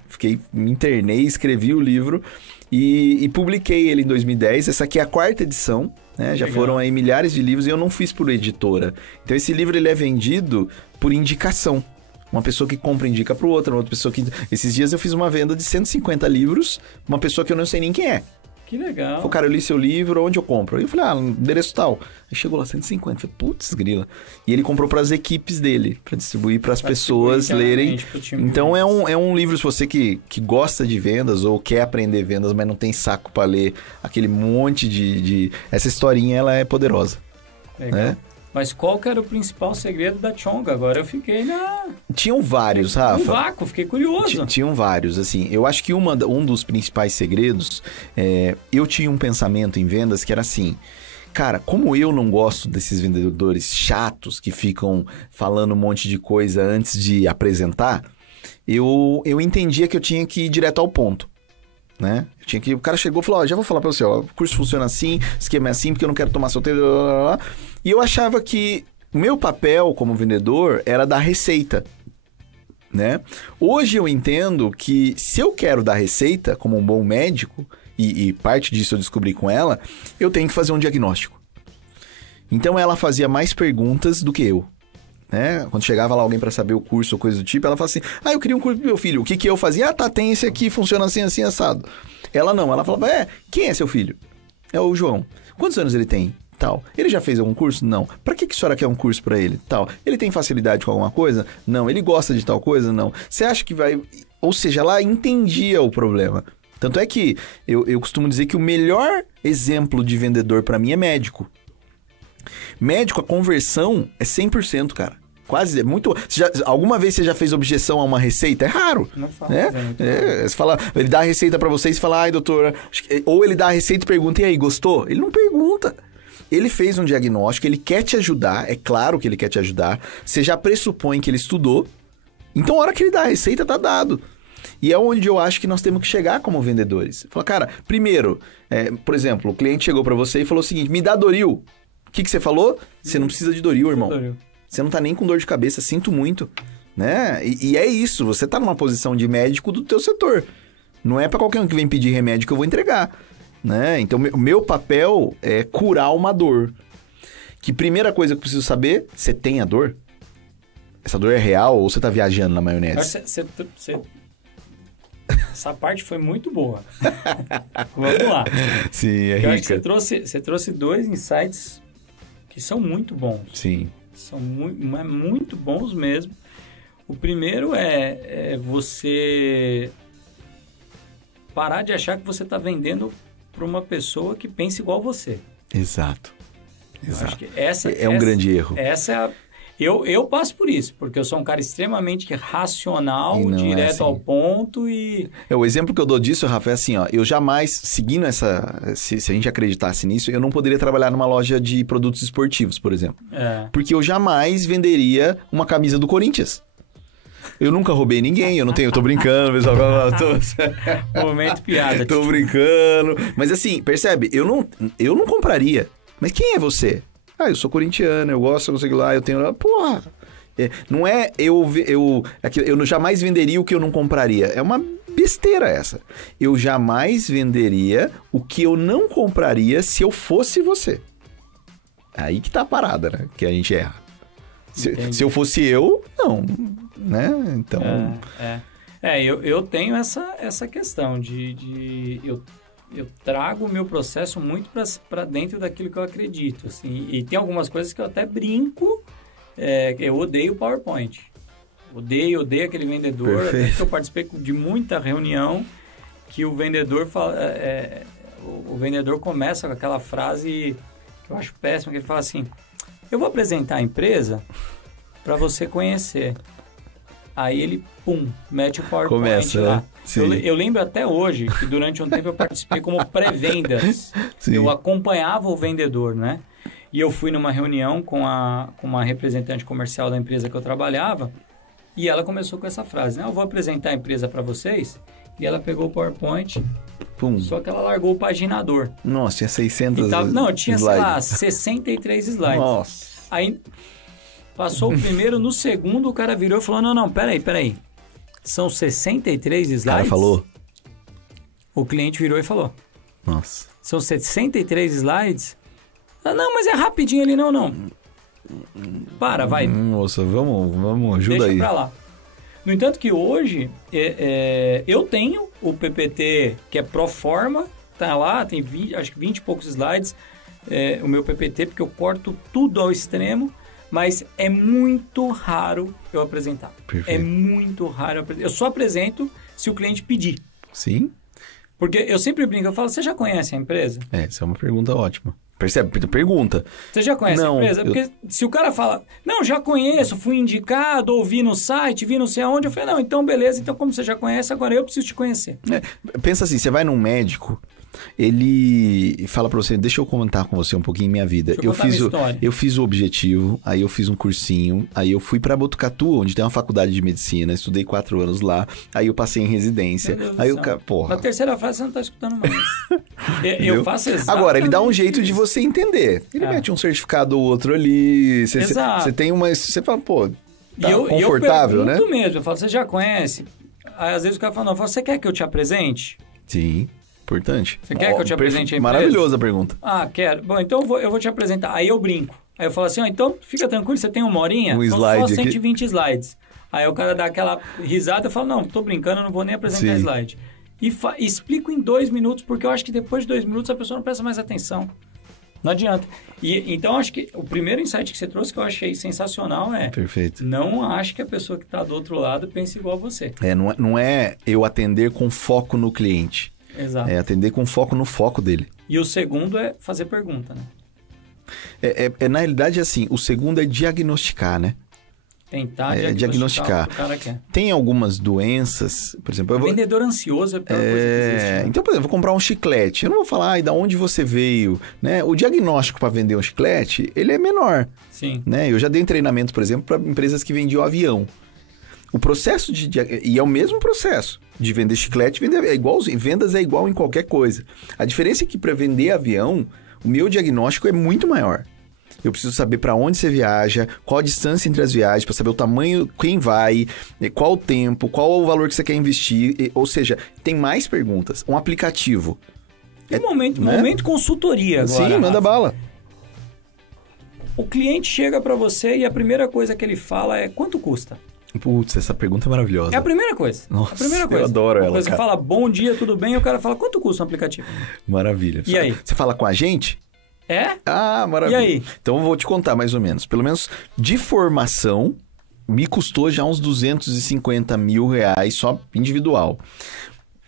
Me internei, escrevi o livro e publiquei ele em 2010. Essa aqui é a 4ª edição, né? Já foram aí milhares de livros e eu não fiz por editora. Então esse livro ele é vendido por indicação. Uma pessoa que compra indica para outra pessoa que... Esses dias eu fiz uma venda de 150 livros, uma pessoa que eu não sei nem quem é. Que legal. Falei, cara, eu li seu livro, onde eu compro? Aí eu falei, endereço tal. Aí chegou lá, 150. Falei, putz, grila. E ele comprou para as equipes dele, para distribuir para as pessoas lerem. Então é um livro, se você que gosta de vendas ou quer aprender vendas, mas não tem saco para ler aquele monte de... Essa historinha, ela é poderosa. Legal. Né? Mas qual que era o principal segredo da Chonga? Agora eu fiquei Tinham vários, Rafa. Um vácuo, fiquei curioso. Tinham vários, assim. Eu acho que um dos principais segredos... eu tinha um pensamento em vendas que era assim... Cara, como eu não gosto desses vendedores chatos que ficam falando um monte de coisa antes de apresentar, eu entendia que eu tinha que ir direto ao ponto. Né? O cara chegou e falou, já vou falar pra você, o curso funciona assim, esquema é assim, porque eu não quero tomar seu tempo, E eu achava que o meu papel como vendedor era dar receita, né? Hoje eu entendo que se eu quero dar receita como um bom médico, e parte disso eu descobri com ela, eu tenho que fazer um diagnóstico. Então ela fazia mais perguntas do que eu. Né? Quando chegava lá alguém para saber o curso ou coisa do tipo, ela falava assim, eu queria um curso pro meu filho. O que eu fazia? Tem esse aqui, funciona assim, assim, assado. Ela não, ela falava, quem é seu filho? É o João. Quantos anos ele tem? Tal. Ele já fez algum curso? Não. Pra que a senhora quer um curso pra ele? Tal. Ele tem facilidade com alguma coisa? Não. Ele gosta de tal coisa? Não. Você acha que vai... Ou seja, ela entendia o problema. Tanto é que eu costumo dizer que o melhor exemplo de vendedor pra mim é médico. Médico, a conversão é 100%, cara. Quase, é muito... alguma vez você já fez objeção a uma receita? É raro. Não faz, né? Você fala, ele dá a receita pra você e você fala, ai, doutora... Ou ele dá a receita e pergunta, e aí, gostou? Ele não pergunta. Ele fez um diagnóstico, ele quer te ajudar, é claro que ele quer te ajudar. Você já pressupõe que ele estudou. Então, a hora que ele dá a receita, tá dado. E é onde eu acho que nós temos que chegar como vendedores. Fala, cara, primeiro, por exemplo, o cliente chegou pra você e falou o seguinte, me dá Doril. O que você falou? Você não precisa de Doril, irmão. Você não tá nem com dor de cabeça, sinto muito, né? E é isso, você tá numa posição de médico do teu setor. Não é pra qualquer um que vem pedir remédio que eu vou entregar, né? Então, o meu papel é curar uma dor. Que primeira coisa que eu preciso saber, você tem a dor? Essa dor é real ou você tá viajando na maionese? Essa parte foi muito boa. Vamos lá. Sim, é rica. Eu acho que você trouxe 2 insights que são muito bons. Sim. São muito bons mesmo. O primeiro é você parar de achar que você está vendendo para uma pessoa que pensa igual você. Exato. Acho que essa é um grande erro. Essa é eu passo por isso, porque eu sou um cara extremamente racional, direto ao ponto e... O exemplo que eu dou disso, Rafa, é assim, ó, eu jamais, seguindo se a gente acreditasse nisso, eu não poderia trabalhar numa loja de produtos esportivos, por exemplo. Porque eu jamais venderia uma camisa do Corinthians. Eu nunca roubei ninguém, eu tô brincando, pessoal. Momento piada. Tô brincando. Mas assim, percebe? Eu não compraria. Mas quem é você? Ah, eu sou corintiano, eu gosto, não sei o que lá, eu tenho... Porra! Não é eu jamais venderia o que eu não compraria. É uma besteira essa. Eu jamais venderia o que eu não compraria se eu fosse você. Aí que tá a parada, né? Que a gente erra. Se eu fosse eu, não. Né? Então... Eu tenho essa questão de eu trago o meu processo muito para dentro daquilo que eu acredito, assim, e tem algumas coisas que eu até brinco, eu odeio o PowerPoint, odeio aquele vendedor, até que eu participei de muita reunião que o vendedor fala, o vendedor começa com aquela frase que eu acho péssima, que ele fala assim, eu vou apresentar a empresa para você conhecer. Aí ele, mete o PowerPoint começa, lá. Né? Eu lembro até hoje que durante um tempo eu participei como pré-vendas. Eu acompanhava o vendedor, né? E eu fui numa reunião com uma representante comercial da empresa que eu trabalhava e ela começou com essa frase, né? Eu vou apresentar a empresa para vocês. E ela pegou o PowerPoint, só que ela largou o paginador. Nossa, tinha 600 Não, tinha, sei lá, 63 slides. Nossa. Aí... Passou o primeiro, no segundo o cara virou e falou, não, peraí. São 63 slides? O cara falou? O cliente virou e falou. Nossa. São 63 slides? Não, mas é rapidinho ali, não. Para, vai. Moça, vamos, ajuda aí. Deixa pra lá. No entanto que hoje, eu tenho o PPT que é pro forma, tá lá, tem acho que 20 e poucos slides, o meu PPT, porque eu corto tudo ao extremo. Mas é muito raro eu apresentar. Perfeito. É muito raro eu apresentar. Eu só apresento se o cliente pedir. Sim. Porque eu sempre brinco, eu falo, você já conhece a empresa? Essa é uma pergunta ótima. Percebe? Pergunta. Você já conhece a empresa? Porque se o cara fala, não, já conheço, fui indicado, ouvi no site, vi não sei aonde, eu falei, não, então beleza, então como você já conhece, agora eu preciso te conhecer. Pensa assim, você vai num médico, ele fala pra você, deixa eu comentar com você um pouquinho minha vida. Eu fiz o objetivo, aí eu fiz um cursinho, aí eu fui pra Botucatu, onde tem uma faculdade de medicina, estudei 4 anos lá, aí eu passei em residência. Aí o cara, porra. Na terceira frase você não tá escutando mais. Eu faço exatamente. Agora, ele dá um jeito de você entender. Ele mete um certificado ou outro ali, você tem uma... Você fala, pô, tá confortável, né? Eu mesmo, eu falo, você já conhece? Aí às vezes o cara fala, não, você quer que eu te apresente? Sim. Importante. Você quer que eu te apresente a empresa? Maravilhosa a pergunta. Quero. Bom, então eu vou te apresentar. Aí eu brinco. Aí eu falo assim, então fica tranquilo, você tem uma horinha? Um slide só 120 slides. Aí o cara dá aquela risada e fala, não, tô brincando, eu não vou nem apresentar slide. E explico em 2 minutos, porque eu acho que depois de 2 minutos a pessoa não presta mais atenção. Não adianta. Então, acho que o primeiro insight que você trouxe, que eu achei sensacional, é... Perfeito. Não acho que a pessoa que está do outro lado pense igual a você. Não é eu atender com foco no cliente. Exato. É atender com foco no foco dele. E o segundo é fazer pergunta, né? Na realidade, assim, o segundo é diagnosticar, né? Tentar diagnosticar. O que o cara quer. Tem algumas doenças, por exemplo... Vendedor ansioso é a pior coisa que existe. Né? Então, por exemplo, vou comprar um chiclete. Eu não vou falar, de onde você veio, né? O diagnóstico para vender um chiclete, ele é menor. Sim. Né? Eu já dei treinamento, por exemplo, para empresas que vendiam avião. O processo e é o mesmo processo de vender chiclete, vendas é igual em qualquer coisa. A diferença é que para vender avião, o meu diagnóstico é muito maior. Eu preciso saber para onde você viaja, qual a distância entre as viagens, para saber o tamanho, quem vai, qual o tempo, qual o valor que você quer investir. Ou seja, tem mais perguntas. Um aplicativo. Momento consultoria agora. Sim, manda bala. O cliente chega para você e a primeira coisa que ele fala é quanto custa? Putz, essa pergunta é maravilhosa. É a primeira coisa. Nossa, a primeira coisa. Eu adoro ela, Você fala bom dia, tudo bem, e o cara fala quanto custa um aplicativo? Maravilha. E aí? Você fala com a gente? É? Ah, maravilha. E aí? Então eu vou te contar mais ou menos. Pelo menos de formação, me custou já uns 250 mil reais só individual.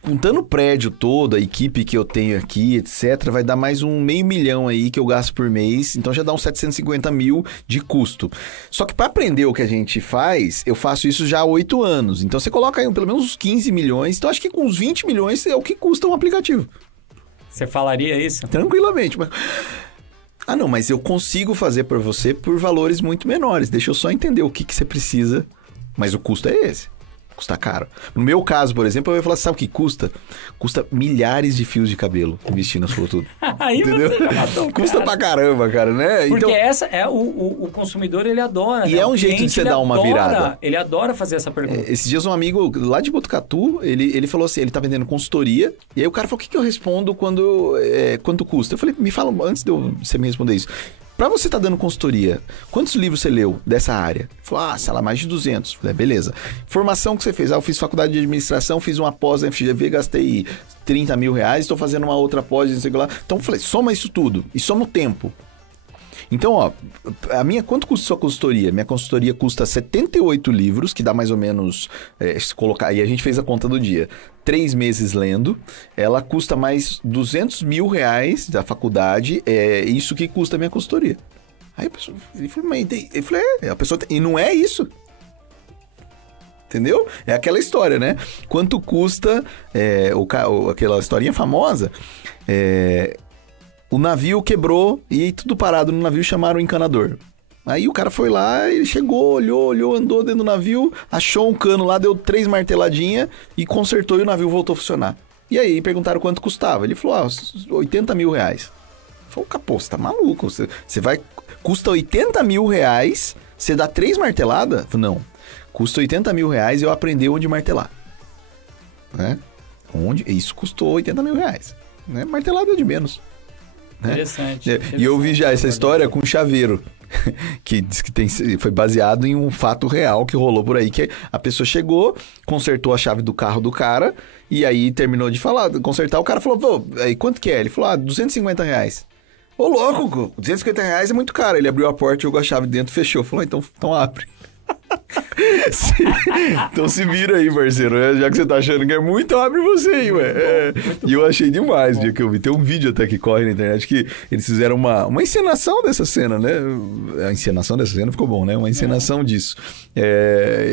Juntando o prédio todo, a equipe que eu tenho aqui, etc., vai dar mais um $500 mil aí que eu gasto por mês. Então já dá uns 750 mil de custo. Só que para aprender o que a gente faz, eu faço isso já há 8 anos. Então você coloca aí pelo menos uns 15 milhões. Então acho que com uns 20 milhões é o que custa um aplicativo. Você falaria isso? Tranquilamente. Não, mas eu consigo fazer para você por valores muito menores. Deixa eu só entender o que você precisa. Mas o custo é esse. Custa caro. No meu caso, por exemplo, eu ia falar, sabe o que custa? Custa milhares de fios de cabelo investir na sua tudo. Aí entendeu? Custa pra caramba, cara, né? Porque essa é o consumidor, ele adora. E né? é um jeito de você dar uma virada. Ele adora fazer essa pergunta. Esses dias um amigo lá de Botucatu, ele falou assim, ele tá vendendo consultoria, e aí o cara falou, o que eu respondo quanto custa? Eu falei, me fala, antes de você me responder isso. Pra você estar dando consultoria, quantos livros você leu dessa área? Ele falou, sei lá, mais de 200. Eu falei, beleza. Formação que você fez? Eu fiz faculdade de administração, fiz uma pós na FGV, gastei 30 mil reais, estou fazendo uma outra pós, não sei o que lá. Então eu falei, soma isso tudo e soma o tempo. Então, quanto custa sua consultoria? Minha consultoria custa 78 livros, que dá mais ou menos, se colocar, e a gente fez a conta do dia, 3 meses lendo, ela custa mais 200 mil reais da faculdade, isso que custa a minha consultoria. Aí a pessoa, eu falei, a pessoa, e não é isso. Entendeu? É aquela história, né? Quanto custa, aquela historinha famosa, o navio quebrou e tudo parado no navio, chamaram o encanador. Aí o cara foi lá, ele chegou, olhou, andou dentro do navio, achou um cano lá, deu 3 marteladinhas e consertou e o navio voltou a funcionar. E aí perguntaram quanto custava. Ele falou, 80 mil reais. Falei, capô, você tá maluco? Você vai... Custa 80 mil reais, você dá 3 marteladas? Falei, não. Custa 80 mil reais eu aprender onde martelar. Né? Isso custou 80 mil reais. Né? Martelada é de menos. Né? Interessante. E eu vi já essa história com o chaveiro, que diz que foi baseado em um fato real que rolou por aí, que a pessoa chegou, consertou a chave do carro do cara, e aí terminou de consertar, o cara falou, pô, aí quanto que é? Ele falou, 250 reais. Ô, louco, 250 reais é muito caro. Ele abriu a porta, jogou a chave dentro, fechou. Falou, então abre. Então se vira aí, parceiro. Já que você tá achando que é muito, abre você aí, ué. E eu achei demais o dia que eu vi. Tem um vídeo até que corre na internet que eles fizeram uma encenação dessa cena, né? A encenação dessa cena ficou bom, né? Uma encenação disso.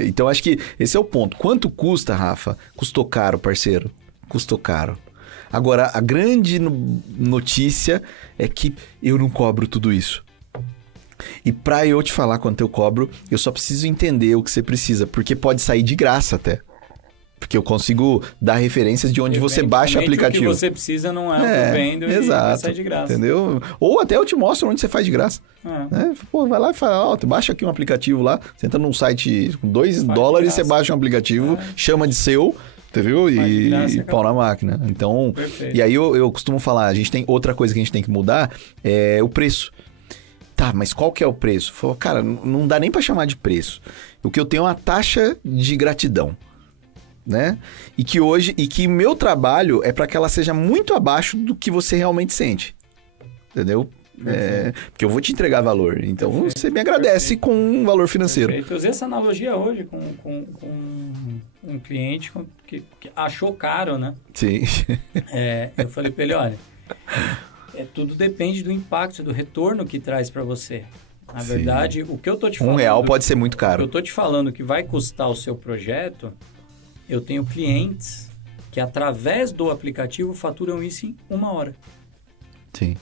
Então acho que esse é o ponto. Quanto custa, Rafa? Custou caro, parceiro. Custou caro. Agora, a grande notícia é que eu não cobro tudo isso. E pra eu te falar quanto eu cobro, eu só preciso entender o que você precisa, porque pode sair de graça até. Porque eu consigo dar referências de onde você baixa o aplicativo. O que você precisa não é o que eu vendo e vai sair de graça. Entendeu? Ou até eu te mostro onde você faz de graça. Pô, vai lá e fala, baixa aqui um aplicativo lá, você entra num site com $2, você baixa um aplicativo, chama de seu... Entendeu? E pau na máquina. Então, perfeito. E aí eu costumo falar, a gente tem outra coisa que a gente tem que mudar, é o preço. Tá, mas qual que é o preço? Falou, cara, não dá nem pra chamar de preço. O que eu tenho é uma taxa de gratidão, né? E que meu trabalho é para que ela seja muito abaixo do que você realmente sente. Entendeu? porque eu vou te entregar valor. Então, você me agradece com um valor financeiro. Perfeito. Eu usei essa analogia hoje com um cliente que achou caro, né? Sim. Eu falei para ele, olha, tudo depende do impacto, do retorno que traz para você. Na verdade, o que eu tô te falando... R$1 pode ser muito caro. O que eu tô te falando que vai custar o seu projeto, eu tenho clientes que, através do aplicativo, faturam isso em 1 hora. Sim.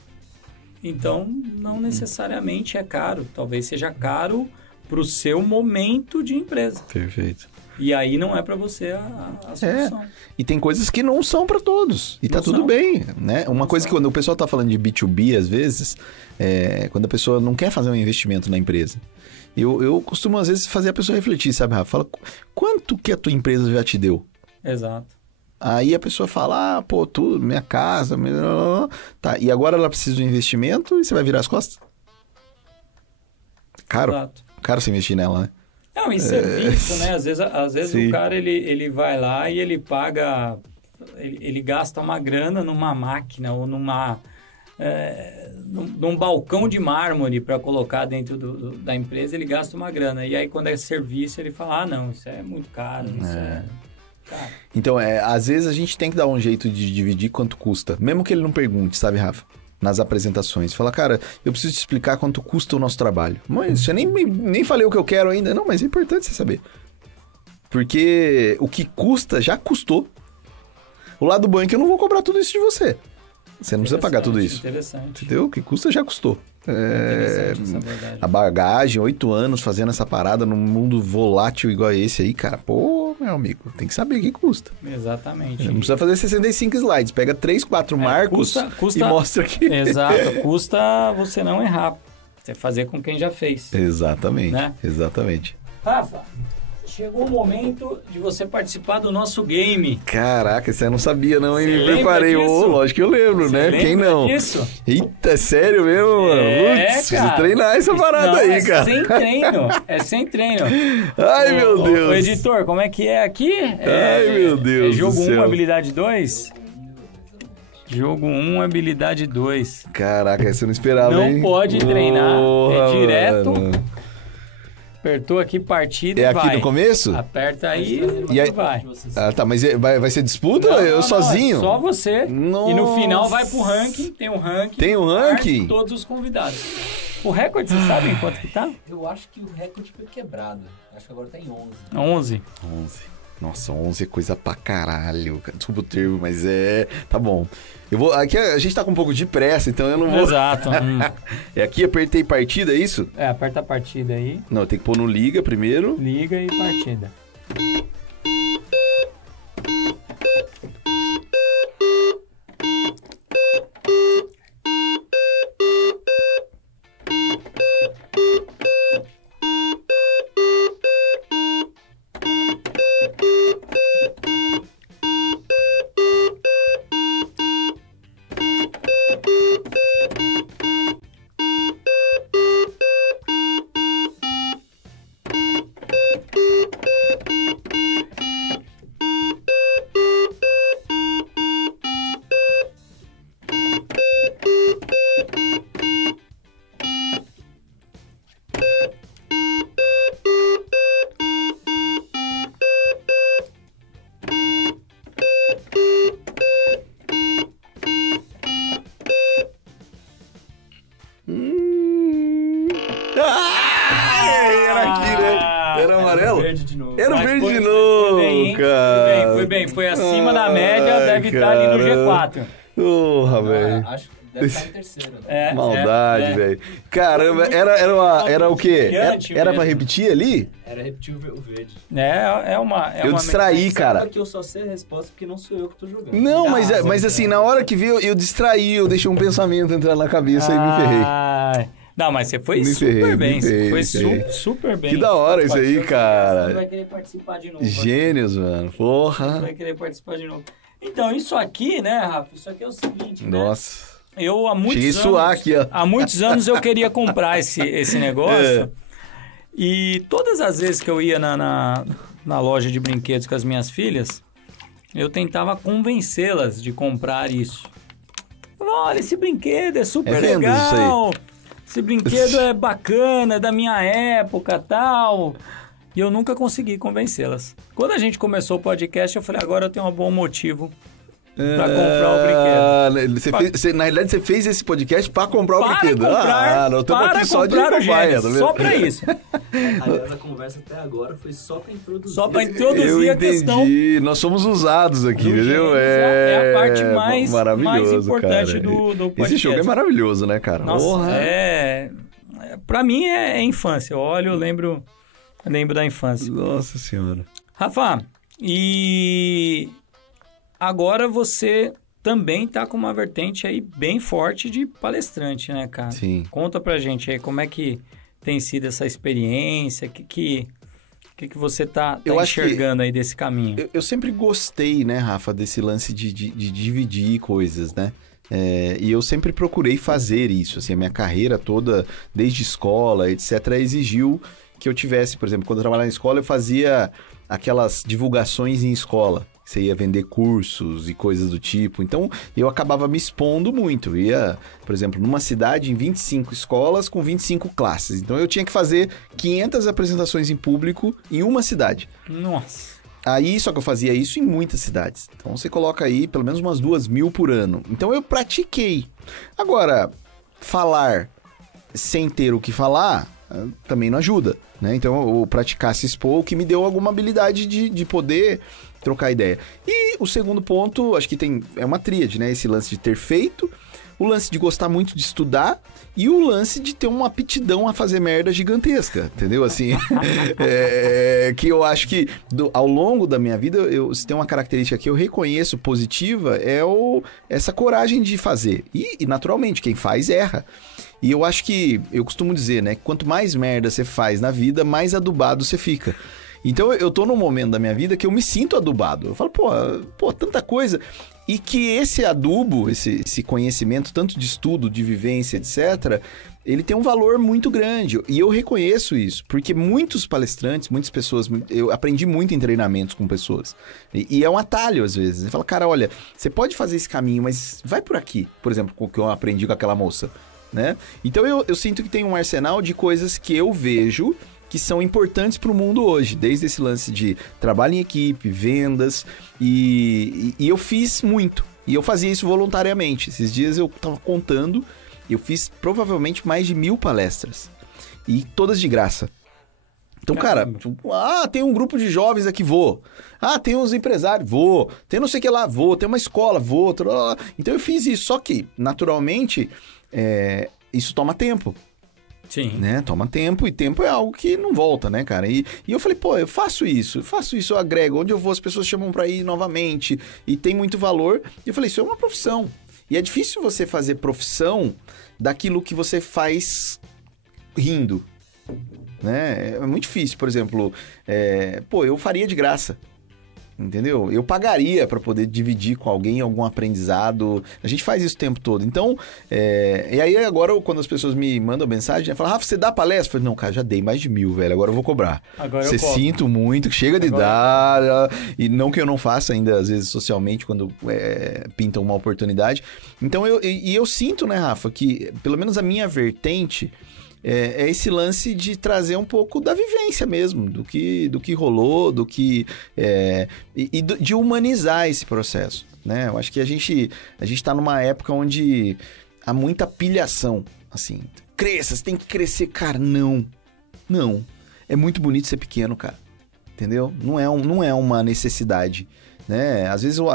Então, não necessariamente é caro. Talvez seja caro para o seu momento de empresa. Perfeito. E aí não é para você a solução. E tem coisas que não são para todos. E tá tudo bem, né? Uma coisa que quando o pessoal tá falando de B2B, às vezes, quando a pessoa não quer fazer um investimento na empresa, eu costumo, às vezes, fazer a pessoa refletir, sabe, Rafa? Fala, quanto que a tua empresa já te deu? Exato. Aí a pessoa fala, tudo, minha casa, tá. E agora ela precisa de um investimento e você vai virar as costas? Caro. Exato. Caro você investir nela, né? Não, em serviço, né? Às vezes o cara, ele vai lá e ele paga... Ele gasta uma grana numa máquina ou num balcão de mármore para colocar dentro da empresa, ele gasta uma grana. E aí, quando é serviço, ele fala, não, isso é muito caro, isso é caro. Então, às vezes a gente tem que dar um jeito de dividir quanto custa. Mesmo que ele não pergunte, sabe, Rafa? Nas apresentações. Fala, cara, eu preciso te explicar quanto custa o nosso trabalho. Mas eu nem falei o que eu quero ainda. Não, mas é importante você saber. Porque o que custa, já custou. O lado bom é que eu não vou cobrar tudo isso de você. Você não precisa pagar tudo isso. Interessante. Entendeu? O que custa, já custou. Interessante essa verdade. A bagagem, 8 anos fazendo essa parada num mundo volátil igual a esse aí, cara. Pô, meu amigo, tem que saber o que custa. Exatamente. Não precisa fazer 65 slides. Pega 3, 4 marcos custa, e mostra aqui. Exato. Custa você não errar. Você fazer com quem já fez. Exatamente. Né? Exatamente. Rafa, chegou o momento de você participar do nosso game. Caraca, você não sabia não, hein? Você Me preparei. disso? Lógico que eu lembro, Você né? Quem não? Disso? Eita, sério mesmo, mano? Putz, preciso treinar essa parada aí, cara. É sem treino. Ai, meu Deus. O editor, como é que é aqui? Ai, meu Deus jogo do céu. 1, habilidade 2? Jogo 1, habilidade 2. Caraca, essa eu não esperava, não hein? Não pode treinar, é direto. Mano. Apertou aqui, partida e vai. É aqui no começo? Aperta aí e aí vai. Ah, tá, mas vai ser disputa ou eu sozinho? Só você. Nossa. E no final vai pro ranking, tem um ranking. Tem um ranking? Todos os convidados. O recorde, vocês sabem quanto que tá? Eu acho que o recorde foi quebrado. Acho que agora tá em 11. 11. Nossa, 11 é coisa pra caralho, cara. Desculpa o termo, mas tá bom. Aqui a gente tá com um pouco de pressa, então eu não vou... Exato. É aqui, apertei partida, é isso? Aperta a partida aí. Não, tem que pôr no liga primeiro. Liga e partida. Verde de novo. Era o verde de novo, cara. Foi bem. Foi acima da média, deve estar ali no G4. Porra, velho. Acho que deve estar em terceiro. Né? Maldade, velho. Caramba, era o quê? Era pra repetir ali? Era repetir o verde. Eu distraí, cara. Que eu só sei a resposta porque não sou eu que tô jogando. Não, mas assim, na hora que veio, eu distraí, eu deixei um pensamento entrar na cabeça e me ferrei. Não, mas você foi super bem. Você foi super bem. Que da hora isso aí, cara. Você vai querer participar de novo. Gênios, mano. Porra. Você vai querer participar de novo. Então, isso aqui, né, Rafa? Isso aqui é o seguinte, Nossa. né? Eu, há muitos anos... suar aqui, ó. Há muitos anos eu queria comprar esse negócio. E todas as vezes que eu ia na loja de brinquedos com as minhas filhas, eu tentava convencê-las de comprar isso. olha, esse brinquedo é super vendas isso legal. Esse brinquedo é bacana, é da minha época, tal. E eu nunca consegui convencê-las. Quando a gente começou o podcast, eu falei, agora eu tenho um bom motivo pra comprar o brinquedo. Na realidade, você fez esse podcast pra comprar o brinquedo. Não estamos aqui só de cobaia, só pra isso. Aliás, a conversa até agora foi só pra introduzir. Só pra introduzir a questão. Nós somos usados aqui, entendeu? É a parte mais importante cara. do podcast. Esse jogo é maravilhoso, né, cara? Nossa, pra mim é infância. Eu olho, eu lembro da infância. Nossa Senhora. Rafa, e agora você também tá com uma vertente aí bem forte de palestrante, né, cara? Sim. Conta pra gente aí como é que tem sido essa experiência, o que você tá enxergando aí desse caminho? Eu sempre gostei, né, Rafa, desse lance de dividir coisas, né? E eu sempre procurei fazer isso, assim, a minha carreira toda, desde escola, etc., exigiu que eu tivesse, por exemplo, quando eu trabalhava na escola, eu fazia aquelas divulgações em escola. Você ia vender cursos e coisas do tipo. Então, eu acabava me expondo muito. Eu ia, por exemplo, numa cidade em 25 escolas com 25 classes. Então, eu tinha que fazer 500 apresentações em público em uma cidade. Nossa! Aí, só que eu fazia isso em muitas cidades. Então, você coloca aí pelo menos umas 2.000 por ano. Então, eu pratiquei. Agora, falar sem ter o que falar também não ajuda, né? Então, eu praticar se expor, o que me deu alguma habilidade de poder trocar ideia. E o segundo ponto, acho que é uma tríade, né? Esse lance de ter feito, o lance de gostar muito de estudar e o lance de ter uma aptidão a fazer merda gigantesca, entendeu? Assim, que eu acho que ao longo da minha vida, se tem uma característica que eu reconheço positiva, essa coragem de fazer. E naturalmente, quem faz erra. E eu acho que, eu costumo dizer, né? Quanto mais merda você faz na vida, mais adubado você fica. Então, eu tô num momento da minha vida que eu me sinto adubado. Eu falo, pô, tanta coisa. E que esse adubo, esse conhecimento, tanto de estudo, de vivência, etc., ele tem um valor muito grande. E eu reconheço isso, porque muitos palestrantes, muitas pessoas... Eu aprendi muito em treinamentos com pessoas. E é um atalho, às vezes. Você fala, cara, olha, você pode fazer esse caminho, mas vai por aqui. Por exemplo, com o que eu aprendi com aquela moça, né? Então, eu sinto que tem um arsenal de coisas que eu vejo que são importantes para o mundo hoje, desde esse lance de trabalho em equipe, vendas, e eu fiz muito, e eu fazia isso voluntariamente. Esses dias eu estava contando, eu fiz provavelmente mais de 1.000 palestras, e todas de graça. Então, cara, tem um grupo de jovens aqui, vou. Tem uns empresários, vou. Tem não sei o que lá, vou. Tem uma escola, vou. Então eu fiz isso, só que, naturalmente, isso toma tempo. Sim. Né? Toma tempo, e tempo é algo que não volta, né, cara? E eu falei, eu faço isso, eu agrego. Onde eu vou, as pessoas chamam pra ir novamente, e tem muito valor. E eu falei, isso é uma profissão. E é difícil você fazer profissão daquilo que você faz rindo, né? É muito difícil, por exemplo, eu faria de graça. Entendeu? Eu pagaria para poder dividir com alguém algum aprendizado. A gente faz isso o tempo todo. Então, e aí agora, quando as pessoas me mandam mensagem, falam, Rafa, você dá palestra? Eu falei, não, cara, já dei mais de 1.000, velho. Agora eu vou cobrar. Você sinto muito, chega de dar. E não que eu não faça ainda, às vezes, socialmente, quando pintam uma oportunidade. Então, eu sinto, né, Rafa, que pelo menos a minha vertente... É esse lance de trazer um pouco da vivência mesmo, do que rolou, de humanizar esse processo, né? Eu acho que a gente tá numa época onde há muita pilhação, assim. Cresça, você tem que crescer. Cara, não. É muito bonito ser pequeno, cara. Entendeu? Não é uma necessidade, né? Às vezes o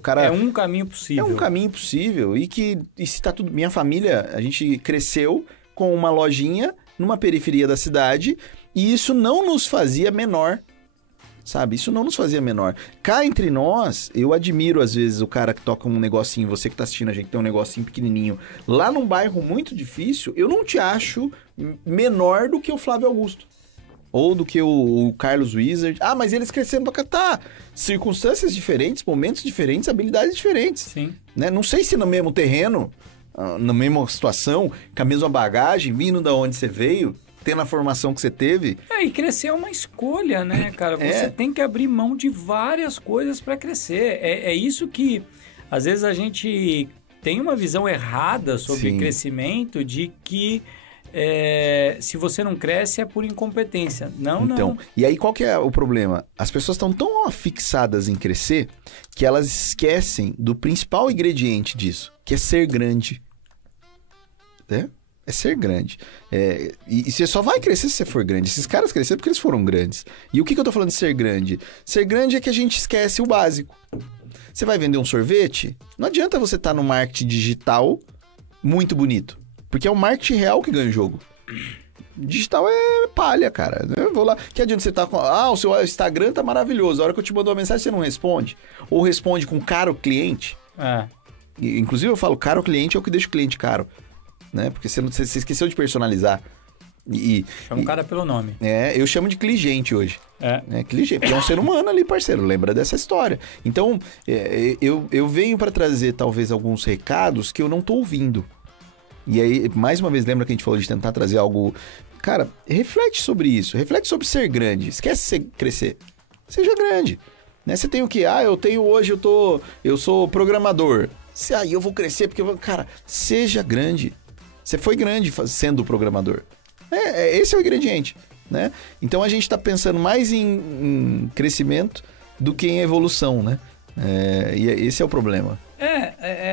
cara... É um caminho possível. É um caminho possível. E se tá tudo... Minha família, a gente cresceu com uma lojinha numa periferia da cidade, e isso não nos fazia menor, sabe? Isso não nos fazia menor. Cá entre nós, eu admiro às vezes o cara que toca um negocinho, você que tá assistindo a gente tem um negocinho pequenininho, lá num bairro muito difícil, eu não te acho menor do que o Flávio Augusto. Ou do que o Carlos Wizard. Mas eles cresceram pra cá. Circunstâncias diferentes, momentos diferentes, habilidades diferentes. Sim. Né? Não sei se no mesmo terreno... na mesma situação, com a mesma bagagem, vindo da onde você veio, tendo a formação que você teve. E crescer é uma escolha, né, cara? Você tem que abrir mão de várias coisas para crescer. É isso que, às vezes, a gente tem uma visão errada sobre Sim. crescimento de que se você não cresce é por incompetência. Não. E aí qual que é o problema? As pessoas estão tão fixadas em crescer que elas esquecem do principal ingrediente disso, que é ser grande. Né? É ser grande. E você só vai crescer se você for grande. Esses caras cresceram porque eles foram grandes. E o que eu tô falando de ser grande? Ser grande é que a gente esquece o básico. Você vai vender um sorvete? Não adianta você estar no marketing digital muito bonito. Porque é o marketing real que ganha o jogo. Digital é palha, cara. Eu vou lá. Que adianta você estar com... o seu Instagram tá maravilhoso. A hora que eu te mando uma mensagem, você não responde. Ou responde com caro cliente. Inclusive, eu falo, caro cliente é o que deixa o cliente caro. Né? Porque você esqueceu de personalizar. Chama o cara pelo nome. Eu chamo de cliente hoje. Cliente, porque é um ser humano ali, parceiro. Lembra dessa história. Então, eu venho para trazer, talvez, alguns recados que eu não tô ouvindo. E aí, mais uma vez, lembra que a gente falou de tentar trazer algo... Cara, reflete sobre isso. Reflete sobre ser grande. Esquece de você crescer. Seja grande. Né? Você tem o quê? Eu sou programador. Eu vou crescer porque... Cara, seja grande. Você foi grande sendo programador. Esse é o ingrediente. Né? Então, a gente está pensando mais em crescimento do que em evolução, né? E esse é o problema.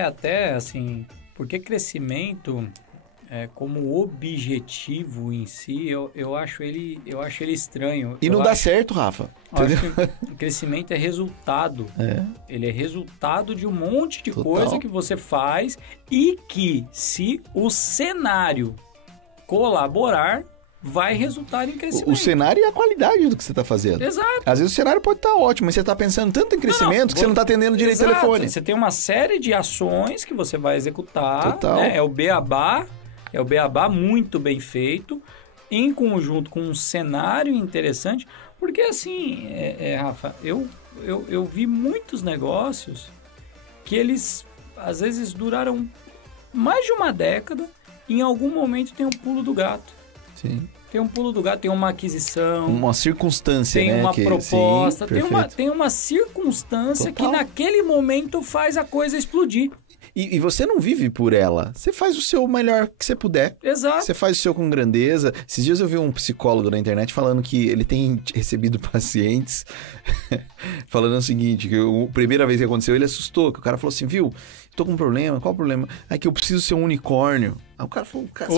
Até assim... Porque crescimento, como objetivo em si, eu acho ele estranho. E não dá certo, Rafa. O crescimento é resultado. Ele é resultado de um monte de coisa que você faz e que, se o cenário colaborar, vai resultar em crescimento. O cenário e a qualidade do que você está fazendo. Exato. Às vezes o cenário pode estar ótimo, mas você está pensando tanto em crescimento que você não está atendendo direito o telefone. Você tem uma série de ações que você vai executar. Total. Né? É o beabá muito bem feito, em conjunto com um cenário interessante. Porque assim, Rafa, eu vi muitos negócios que eles, às vezes, duraram mais de uma década e em algum momento tem um pulo do gato. Sim. Tem um pulo do gato, tem uma aquisição. Uma circunstância, tem uma proposta, sim, tem uma circunstância Total. que naquele momento faz a coisa explodir. E você não vive por ela. Você faz o seu melhor que você puder. Exato. Você faz o seu com grandeza. Esses dias eu vi um psicólogo na internet falando que ele tem recebido pacientes falando o seguinte, que a primeira vez que aconteceu, ele assustou, que o cara falou assim, viu, tô com um problema, qual o problema? É que eu preciso ser um unicórnio. Aí o cara falou, cara,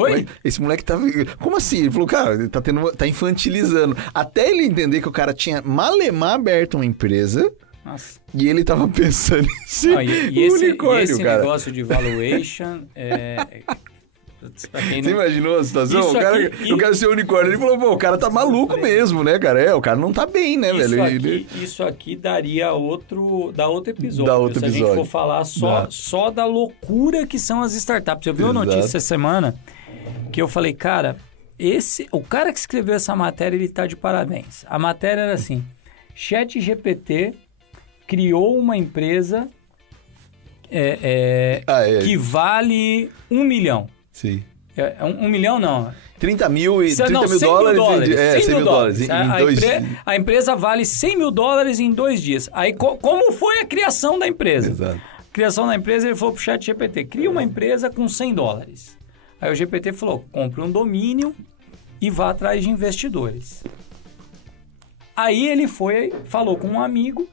esse moleque tá... Como assim? Ele falou, cara, ele tá infantilizando. Até ele entender que o cara tinha malemar aberto uma empresa... Nossa. E ele tava pensando em ser unicórnio, esse cara. negócio de valuation Você imaginou a situação? Eu quero ser unicórnio. Ele falou, o cara tá maluco mesmo, né, cara? O cara não tá bem, né, velho? Isso aqui daria outro episódio. Dá outro se episódio. a gente for falar só da loucura que são as startups. Eu vi uma notícia essa semana que eu falei, cara, o cara que escreveu essa matéria, ele tá de parabéns. A matéria era assim, ChatGPT criou uma empresa que vale 1 milhão. Sim. 1 milhão não. 30 mil e 30 mil dólares. 100 mil dólares em 2 dias. A empresa vale 100 mil dólares em 2 dias. Aí, como foi a criação da empresa? Exato. Criação da empresa, ele falou pro chat GPT, cria uma empresa com 100 dólares. Aí o GPT falou, compre um domínio e vá atrás de investidores. Aí ele falou com um amigo,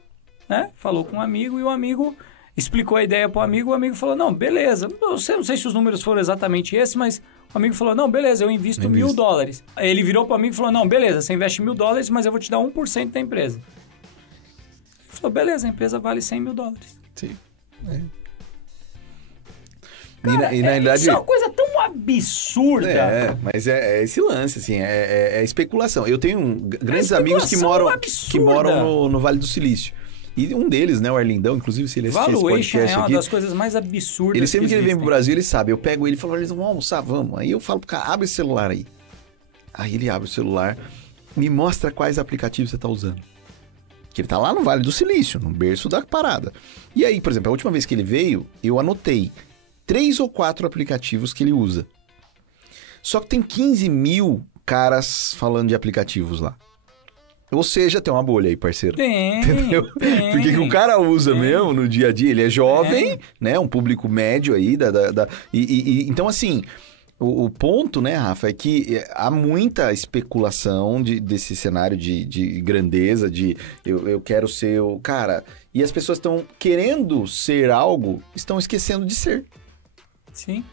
né? Falou com um amigo e o amigo explicou a ideia pro amigo. O amigo falou, não, beleza. Não sei se os números foram exatamente esses, mas o amigo falou, não, beleza, eu invisto 1.000 dólares. Aí ele virou pro amigo e falou, não, beleza, você investe 1.000 dólares, mas eu vou te dar 1% da empresa. Ele falou, beleza, a empresa vale 100 mil dólares. Sim. Cara, e na realidade... Isso é uma coisa tão absurda. Mas é esse lance, assim, é especulação. Eu tenho grandes amigos que moram no Vale do Silício. E um deles, né, o Arlindão, inclusive, se ele assistir esse podcast é uma das coisas mais absurdas. Ele sempre que ele vem pro Brasil, ele sabe. Eu pego ele e falo, vamos almoçar, vamos. Aí eu falo pro cara, abre o celular aí. Aí ele abre o celular, me mostra quais aplicativos você tá usando. Que ele tá lá no Vale do Silício, no berço da parada. E aí, por exemplo, a última vez que ele veio, eu anotei 3 ou 4 aplicativos que ele usa. Só que tem 15 mil caras falando de aplicativos lá. Ou seja, tem uma bolha aí, parceiro. Tem, Entendeu? tem. Porque que o cara usa mesmo no dia a dia, ele é jovem, né? Um público médio aí. Então, assim, o ponto, né, Rafa, é que há muita especulação desse cenário de grandeza, de eu quero ser o... Cara, e as pessoas estão querendo ser algo, estão esquecendo de ser. Sim.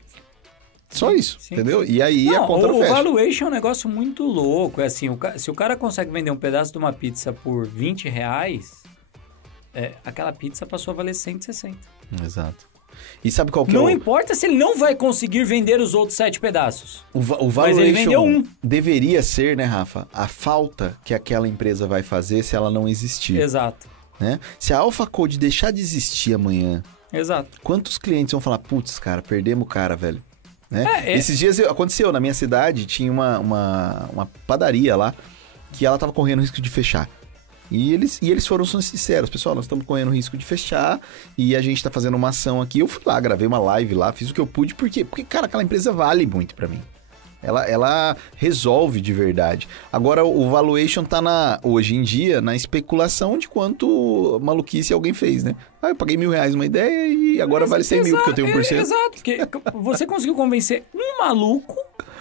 Só isso, sim, entendeu? sim. E aí a conta não o fecha. valuation é um negócio muito louco. É assim, se o cara consegue vender um pedaço de uma pizza por R$20, aquela pizza passou a valer 160. Exato. E sabe qual que Não é o... importa se ele não vai conseguir vender os outros 7 pedaços. O valuation Mas ele vendeu um. deveria ser, né, Rafa, a falta que aquela empresa vai fazer se ela não existir. Exato. Né? Se a Alpha Code deixar de existir amanhã, Exato. quantos clientes vão falar, putz, cara, perdemos o cara, velho? Né? Esses dias aconteceu, na minha cidade, tinha uma padaria lá, que ela tava correndo risco de fechar. E eles foram sinceros, pessoal, nós estamos correndo risco de fechar e a gente tá fazendo uma ação aqui. Eu fui lá, gravei uma live lá, fiz o que eu pude, porque cara, aquela empresa vale muito pra mim. Ela resolve de verdade. Agora, o valuation tá hoje em dia na especulação de quanto maluquice alguém fez, né? Eu paguei R$1.000 uma ideia e agora vale 100 mil porque eu tenho 1%. Exato, porque você conseguiu convencer um maluco,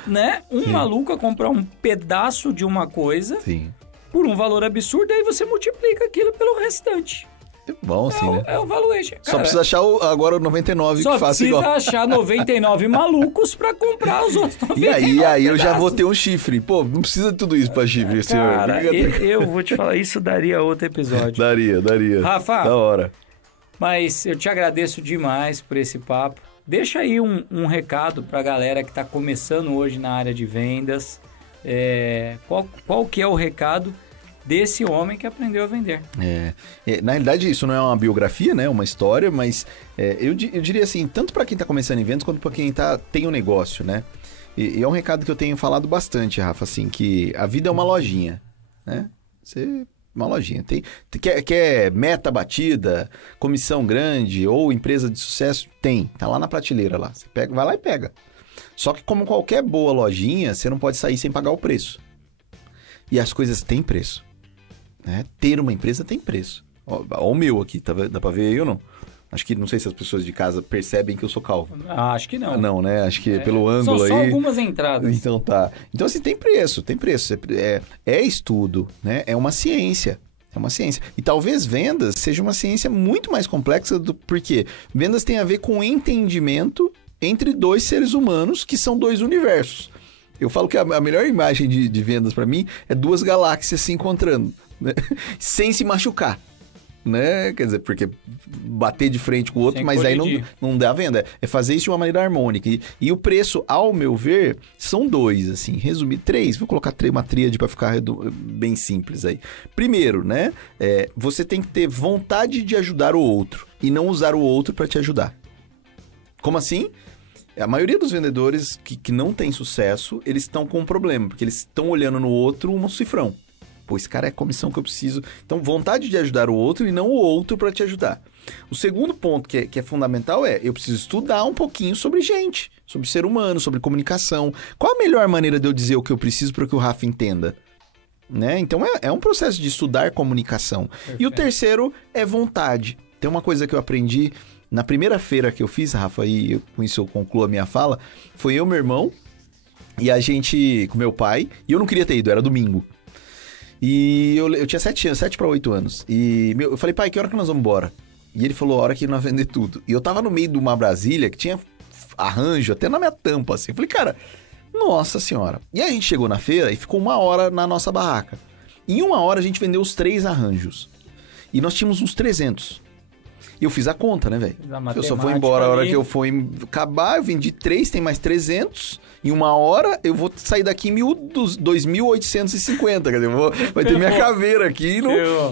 né? Maluco a comprar um pedaço de uma coisa. Sim. Por um valor absurdo, aí você multiplica aquilo pelo restante. É bom, assim, né? É o valuation. Cara, Só precisa achar agora o 99 só que faça igual. precisa achar 99 malucos pra comprar os outros 99 E aí eu já pedaços. vou ter um chifre. Pô, não precisa de tudo isso pra chifre, senhor. Cara, eu vou te falar, isso daria outro episódio. Daria. Rafa, Da hora. mas eu te agradeço demais por esse papo. Deixa aí um recado pra galera que tá começando hoje na área de vendas. Qual que é o recado desse homem que aprendeu a vender? Na realidade, isso não é uma biografia, né? Uma história, mas eu diria assim, tanto para quem está começando em vendas, quanto para quem tem um negócio, né? E é um recado que eu tenho falado bastante, Rafa, assim, que a vida é uma lojinha, né? Uma lojinha. Quer meta batida, comissão grande ou empresa de sucesso? Tá lá na prateleira lá. Você vai lá e pega. Só que como qualquer boa lojinha, você não pode sair sem pagar o preço. E as coisas têm preço. Né? Ter uma empresa tem preço. Ó, o meu aqui, dá pra ver aí ou não? Acho que, não sei se as pessoas de casa percebem que eu sou calvo. Acho que não. Não, né? Acho que pelo ângulo aí... São só algumas entradas. Então tá. Então assim, tem preço. É estudo, né? É uma ciência. E talvez vendas seja uma ciência muito mais complexa porque vendas tem a ver com entendimento entre dois seres humanos que são dois universos. Eu falo que a melhor imagem de vendas pra mim é duas galáxias se encontrando, né? Sem se machucar, né? Quer dizer, porque bater de frente com o outro, Sem mas colidir. aí não dá venda. É fazer isso de uma maneira harmônica. E o preço, ao meu ver, são dois, assim, resumido, 3. Vou colocar uma tríade pra ficar bem simples aí. Primeiro, né? Você tem que ter vontade de ajudar o outro e não usar o outro pra te ajudar. Como assim? A maioria dos vendedores que não tem sucesso, eles estão com um problema, porque eles estão olhando no outro um cifrão. Pô, esse cara é a comissão que eu preciso. Então, vontade de ajudar o outro e não o outro para te ajudar. O segundo ponto que é fundamental eu preciso estudar um pouquinho sobre gente, sobre ser humano, sobre comunicação. Qual a melhor maneira de eu dizer o que eu preciso para que o Rafa entenda? Né? Então, é um processo de estudar comunicação. Perfeito. E o terceiro é vontade. Tem uma coisa que eu aprendi... Na primeira feira que eu fiz, Rafa, e com isso eu concluo a minha fala, foi eu e meu irmão, e a gente, com meu pai, e eu não queria ter ido, era domingo. E eu tinha 7 para 8 anos. E eu falei, pai, que hora que nós vamos embora? E ele falou, a hora que nós vender tudo. E eu tava no meio de uma Brasília que tinha arranjo até na minha tampa, assim. Eu falei, cara, nossa senhora. E aí a gente chegou na feira e ficou 1 hora na nossa barraca. Em 1 hora a gente vendeu os 3 arranjos. E nós tínhamos uns 300. E eu fiz a conta, né, velho? Eu só vou embora a hora que eu for acabar, eu vendi 3, tem mais 300. Em 1 hora, eu vou sair daqui 2.850, quer dizer, vai ter minha caveira aqui.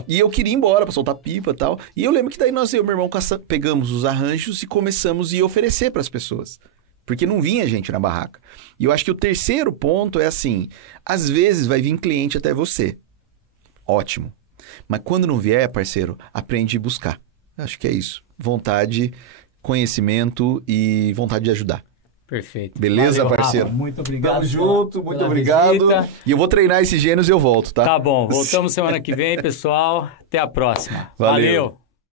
E eu queria ir embora pra soltar pipa e tal. E eu lembro que daí nós e meu irmão pegamos os arranjos e começamos a oferecer pras pessoas. Porque não vinha gente na barraca. E eu acho que o terceiro ponto é assim, às vezes vai vir cliente até você. Ótimo. Mas quando não vier, parceiro, aprende a buscar. Acho que é isso. Vontade, conhecimento e vontade de ajudar. Perfeito. Beleza, Valeu, parceiro? Rafa, muito obrigado. Tamo junto, muito pela obrigado. visita. E eu vou treinar esses gênios e eu volto, tá? Tá bom, voltamos semana que vem, pessoal. Até a próxima. Valeu.